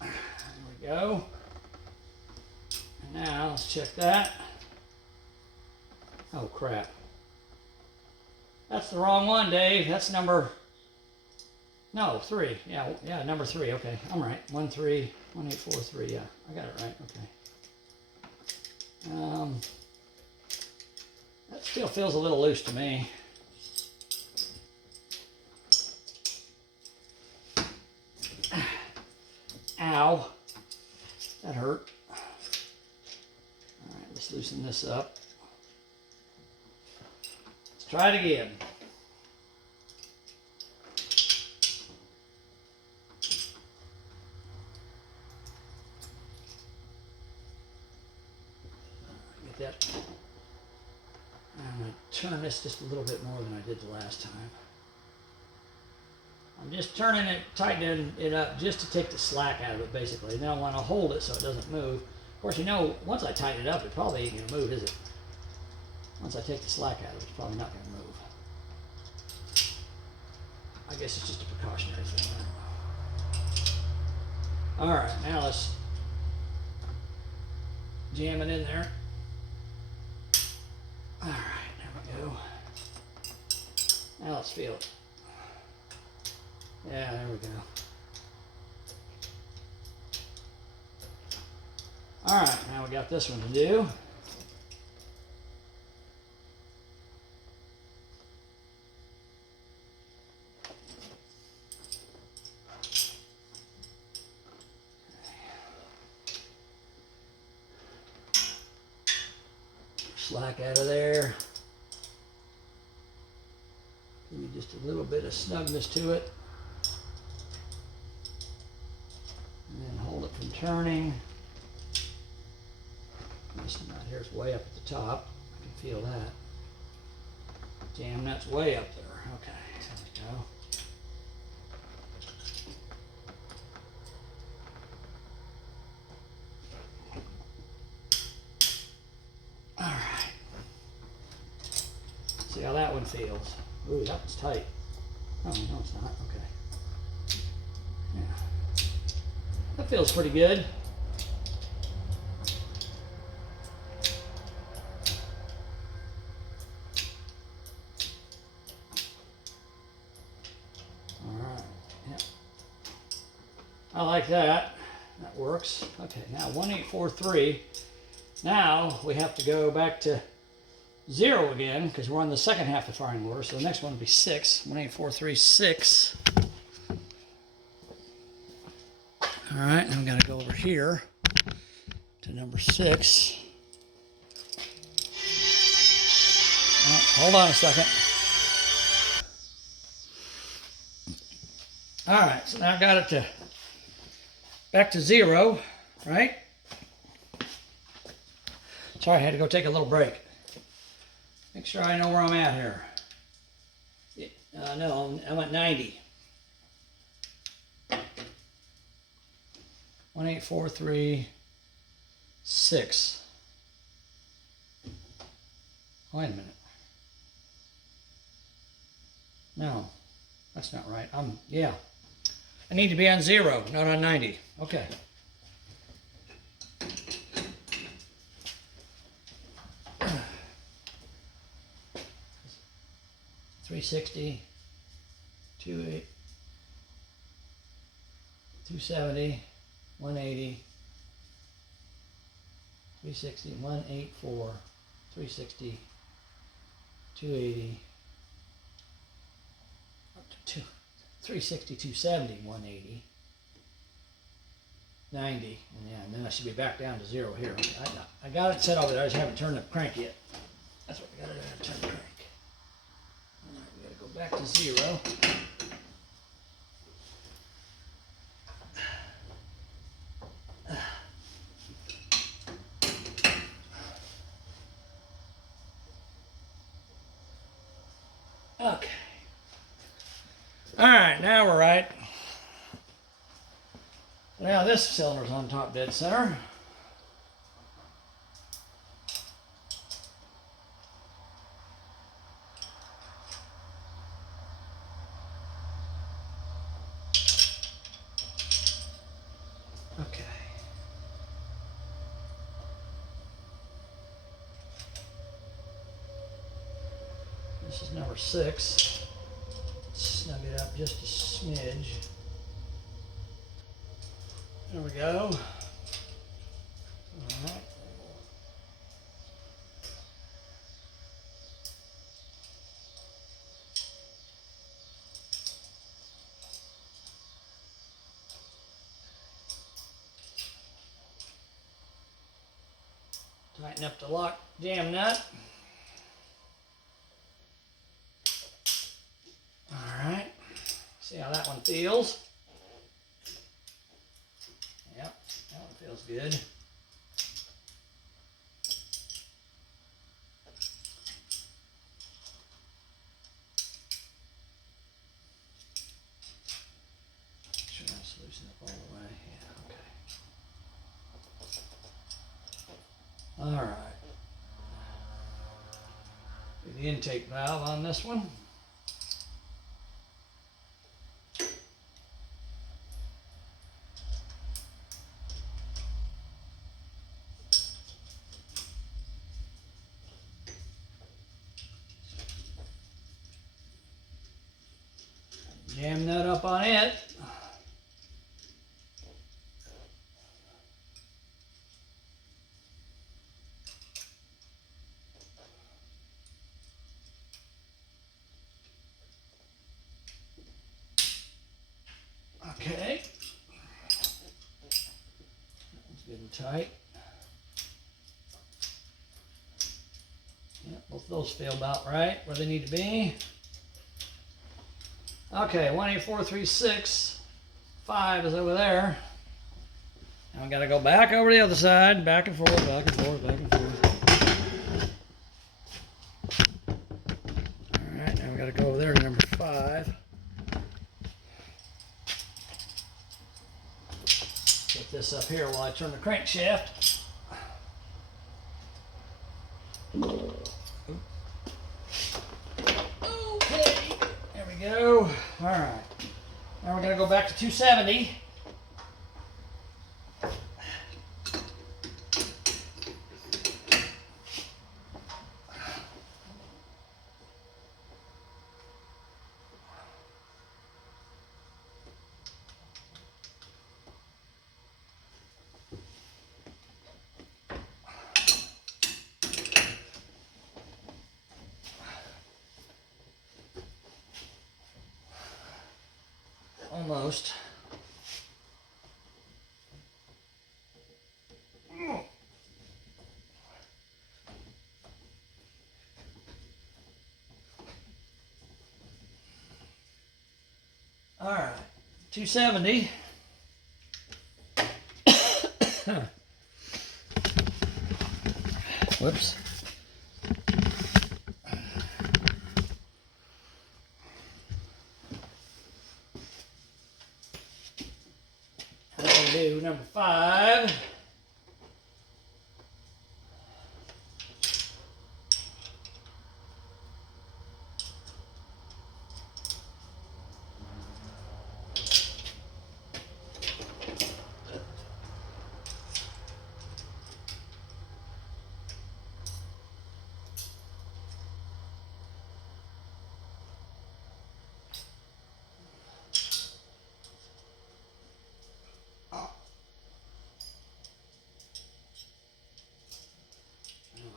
There we go. Now, let's check that. Oh, crap. That's the wrong one, Dave. That's number... No, 3. Yeah, number 3. Okay, I'm right. 1843. Yeah, I got it right. Okay. That still feels a little loose to me. Ow. That hurt. Let's loosen this up. Let's try it again. Get that. I'm going to turn this just a little bit more than I did the last time. I'm just turning it, tightening it up just to take the slack out of it, basically. Now I want to hold it so it doesn't move. Of course, you know, once I tighten it up, it probably ain't going to move, is it? Once I take the slack out of it, it's probably not going to move. I guess it's just a precautionary thing. All right, now let's jam it in there. All right, there we go. Now let's feel it. Yeah, there we go. All right, now we got this one to do. Slack out of there. Give me just a little bit of snugness to it. And then hold it from turning. This nut here is way up at the top. I can feel that. Jam nut's way up there. Okay, there we go. All right. See how that one feels. Ooh, that one's tight. Oh, no, it's not. Okay. Yeah. That feels pretty good. I like that. That works. Okay, now 1843. Now we have to go back to 0 again because we're on the second half of the firing order. So the next one will be 6. 1843, 6. All right, now I'm going to go over here to number 6. Oh, hold on a second. All right, so now I got it to back to 0, right? Sorry, I had to go take a little break. Make sure I know where I'm at here. No, I'm at 90. 1843, 6. Wait a minute. No, that's not right. Yeah. I need to be on 0, not on 90. Okay. $360, 270, 180, 360, 184, 360, 280, up to 360, 270, 180, 90, and yeah, and then I should be back down to 0 here. I got it set over there, I just haven't turned the crank yet. That's what we got to do, turn the crank. All right, we got to go back to 0. Okay. All right, now we're right. Now this cylinder's on top dead center. Okay. This is number 6. Snug it up just a smidge. There we go. All right. Tighten up the lock jam nut. All right. See how that one feels. Yep, that one feels good. Sure that's loosen up all the way. Yeah, okay. All right. Do the intake valve on this one. Jam nut up on it. Okay. That's good and tight. Yeah, both of those feel about right where they need to be. Okay, 18436, 5 is over there. Now we got to go back over the other side, back and forth, back and forth, back and forth. All right, now we got to go over there to number 5. Get this up here while I turn the crankshaft. Okay, there we go. All right, now we're going to go back to 270. Almost. All right, 270. Whoops. Do number 5.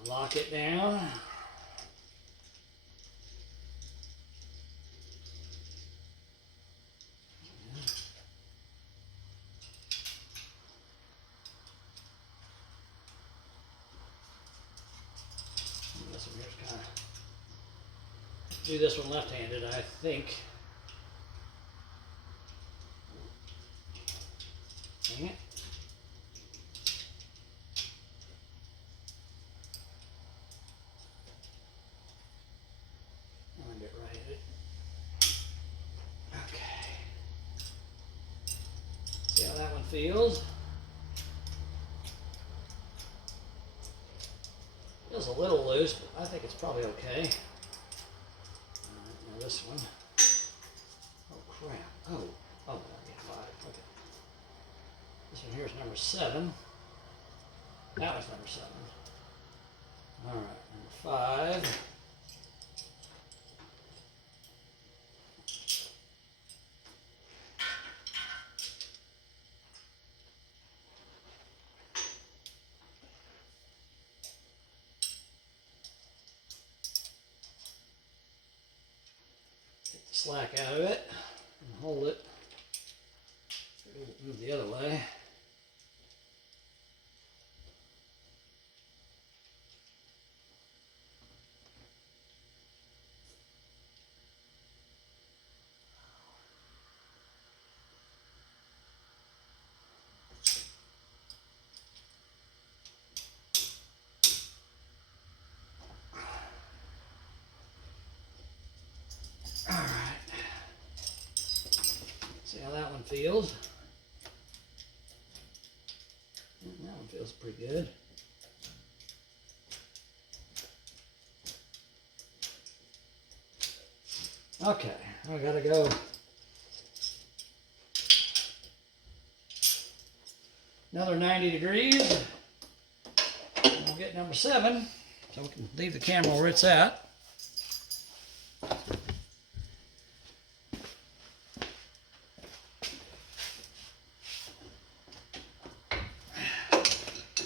Lock it down. This one here's kind of, do this one left-handed, I think. Dang it. I'll get right at it. Okay. See how that one feels? Feels a little loose, but I think it's probably okay. Alright, now this one. Oh crap. Oh, I get 5. Okay. This one here is number 7. That was number 7. Alright, number 5. Take the slack out of it and hold it. Move the other way. Alright. See how that one feels? That one feels pretty good. Okay, I gotta go another 90 degrees. And we'll get number 7, so we can leave the camera where it's at.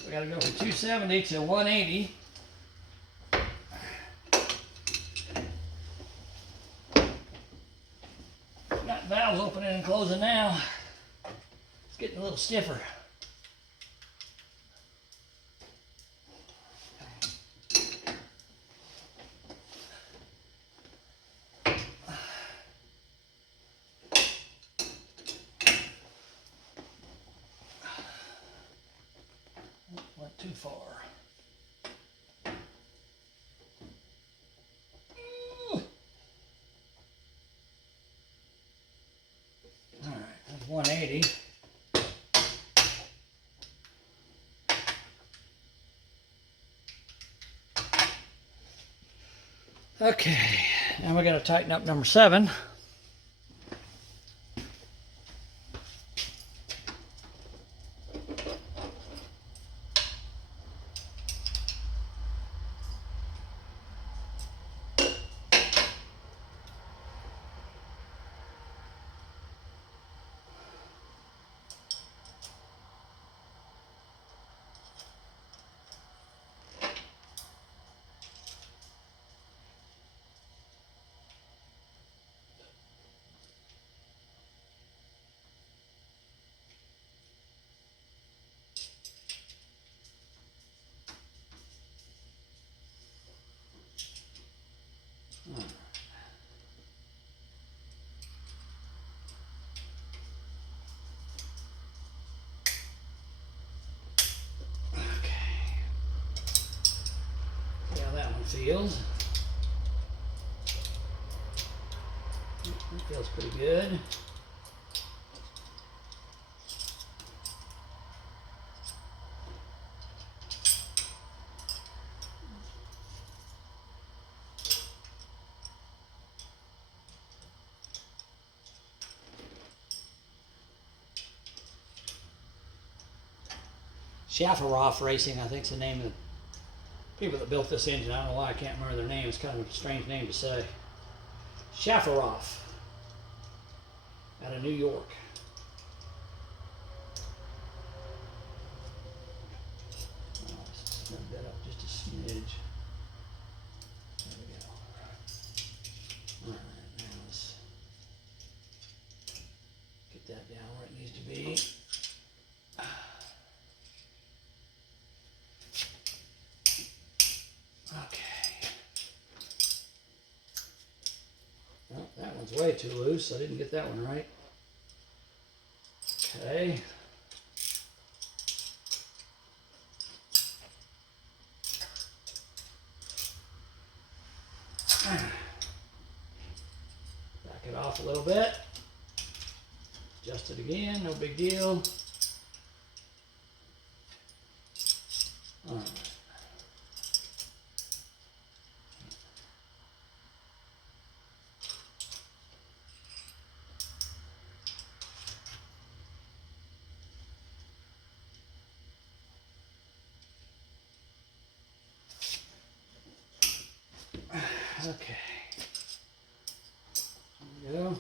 We gotta go from 270 to 180. Got valves opening and closing now. It's getting a little stiffer. Went too far. All right, that's 180. Okay, now we got to tighten up number 7. See how that one feels. It feels pretty good. Shafaroff Racing, I think, is the name of the people that built this engine. I don't know why I can't remember their name. It's kind of a strange name to say. Shafaroff out of New York. I'll snug that up just a smidge. linkage. There we go. All right, now let's get that down where it needs to be. Okay. Well, that one's way too loose. I didn't get that one right. Okay. Back it off a little bit. Adjust it again, no big deal. All right. Okay. There we go.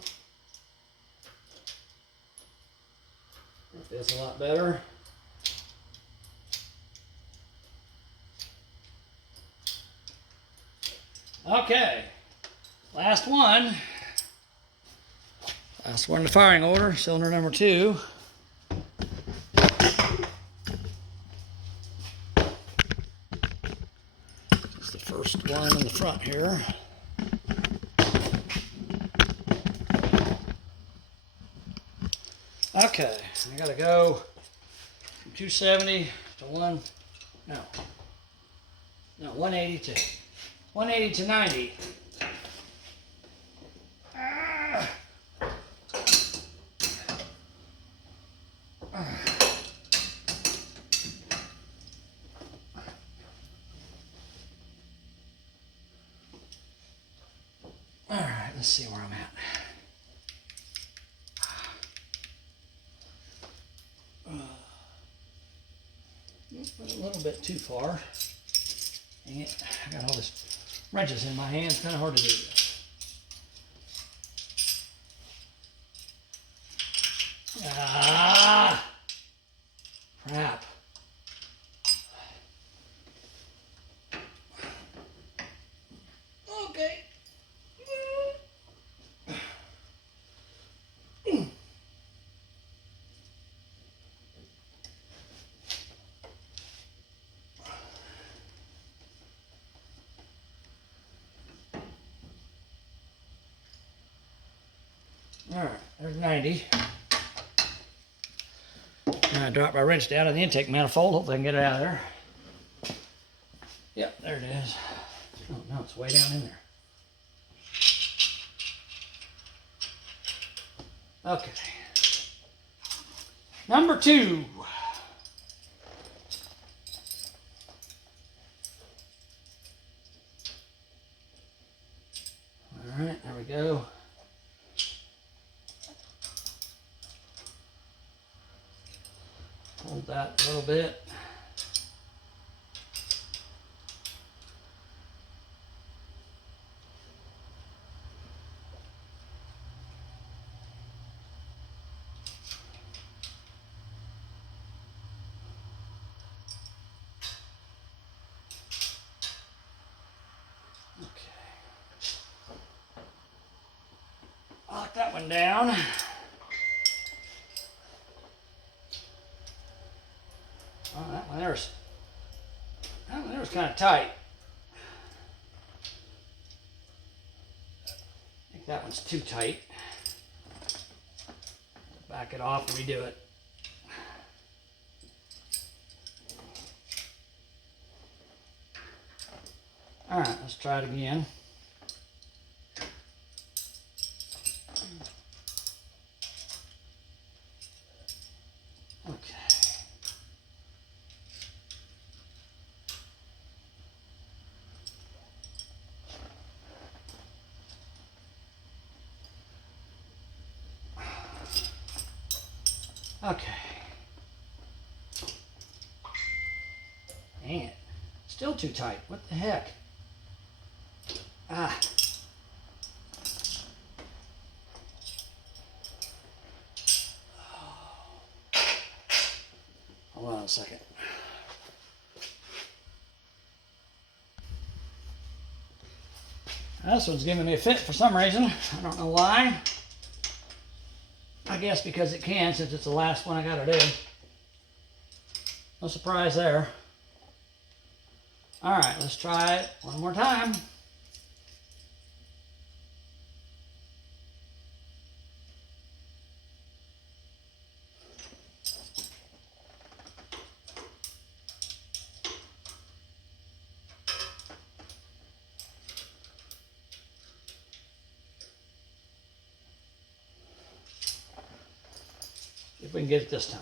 That feels a lot better. Okay. Last one. Last one in the firing order, cylinder number 2. It's the first one in the front here. Okay, I gotta go from 270 to 180 to 90. All right, let's see where I'm at. A little bit too far. Dang it, I got all this wrenches in my hands, kind of hard to do this. Ah, crap. Okay. All right, there's 90. Now I drop my wrench down in the intake manifold. Hopefully I can get it out of there. Yep, there it is. Oh no, it's way down in there. Okay. Number 2. All right, there we go. Hold that a little bit. Lock that one down. Oh, that one there's kind of tight. I think that one's too tight. Back it off and redo it. All right, let's try it again. Okay. Okay. Dang it. Still too tight. What the heck? Ah. Hold on a second. This one's giving me a fit for some reason. I don't know why. I guess because it can, since it's the last one I gotta do. No surprise there. All right, let's try it one more time. See if we can get it this time.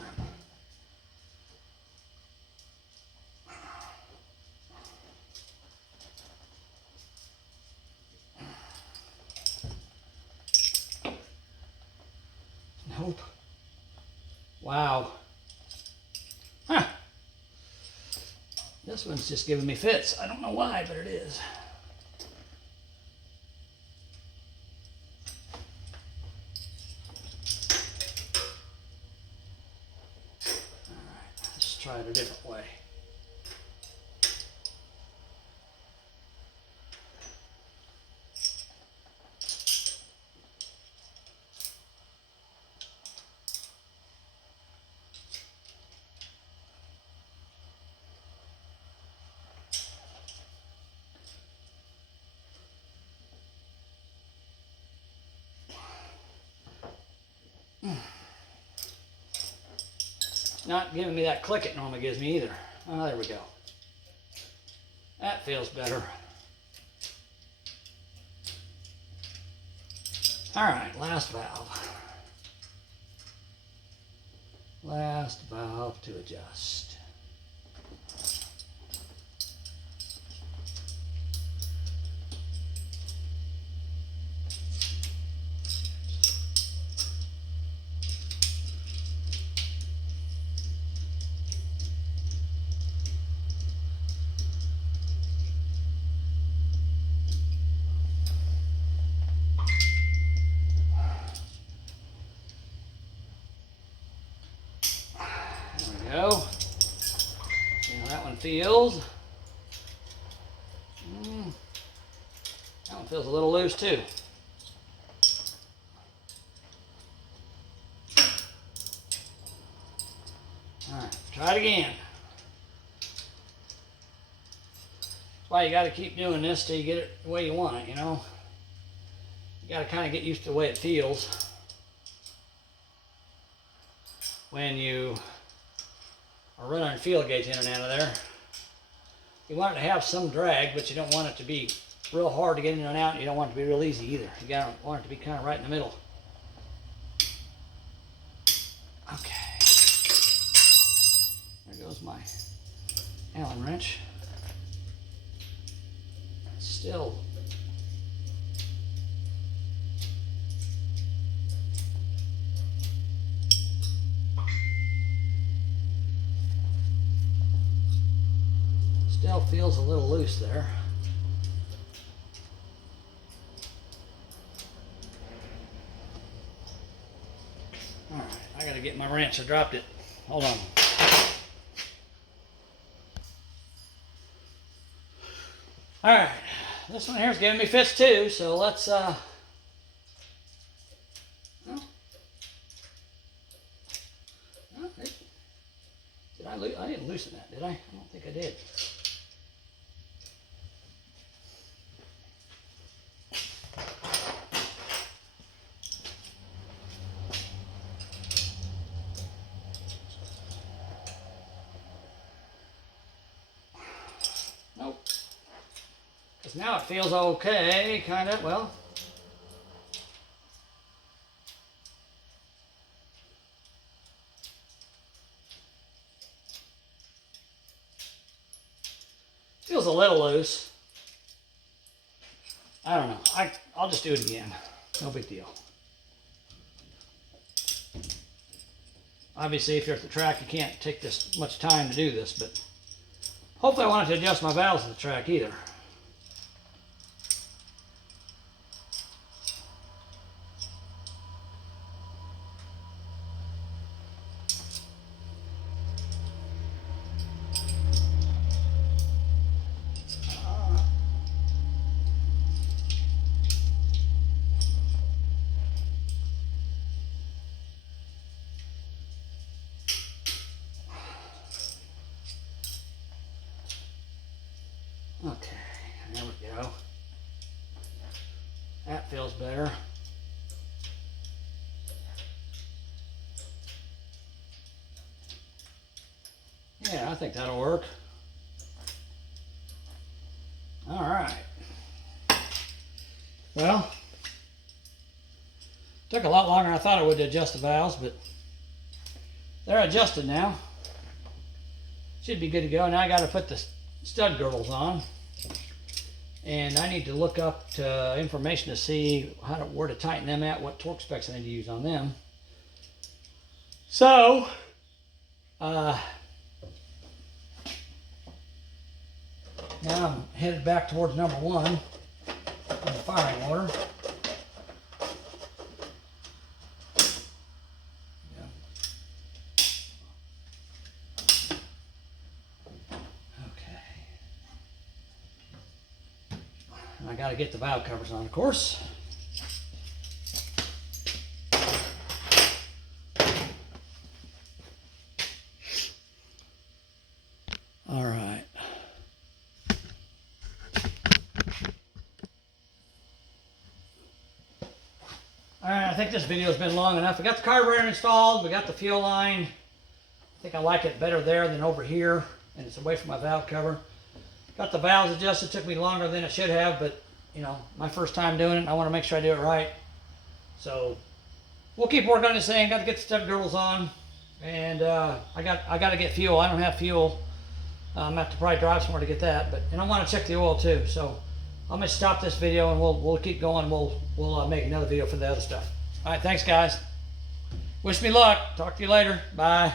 Nope. Wow. Huh. This one's just giving me fits. I don't know why, but it is. All right, let's try it a different way. Not giving me that click it normally gives me either. Oh, there we go. That feels better. All right, last valve. Last valve to adjust. Go. See how that one feels. That one feels a little loose too. All right, try it again. That's why you got to keep doing this till you get it the way you want it, you know. You got to kind of get used to the way it feels when you are running a field gauge in and out of there. You want it to have some drag, but you don't want it to be real hard to get in and out, and you don't want it to be real easy either. You want it to be kind of right in the middle. Okay. There goes my Allen wrench. Still feels a little loose there. All right, I gotta get my wrench. I dropped it. Hold on. All right, this one here is giving me fits too, so let's oh. I didn't loosen that, did I? I don't think I did. Nope. Because now it feels okay, kind of, well. Feels a little loose. I don't know. I'll just do it again. No big deal. Obviously, if you're at the track, you can't take this much time to do this, but hopefully I want it to adjust my valves to the track either. Okay, there we go. That feels better. Yeah, I think that'll work. All right. Well, took a lot longer than I thought it would to adjust the valves, but they're adjusted now. Should be good to go. Now I got to put the stud girdles on, and I need to look up information to see where to tighten them at, what torque specs I need to use on them. So, now I'm headed back towards number 1 in the firing order. I got to get the valve covers on, of course. All right. All right, I think this video has been long enough. We got the carburetor installed. We got the fuel line. I think I like it better there than over here, and it's away from my valve cover. Got the valves adjusted. Took me longer than it should have, but you know, my first time doing it, I want to make sure I do it right. So we'll keep working on this thing. Got to get the stud girdles on, and I got to get fuel. I don't have fuel. I'm gonna have to probably drive somewhere to get that, and I want to check the oil too. So I'm gonna stop this video and we'll keep going. We'll make another video for the other stuff. All right, thanks guys. Wish me luck. Talk to you later. Bye.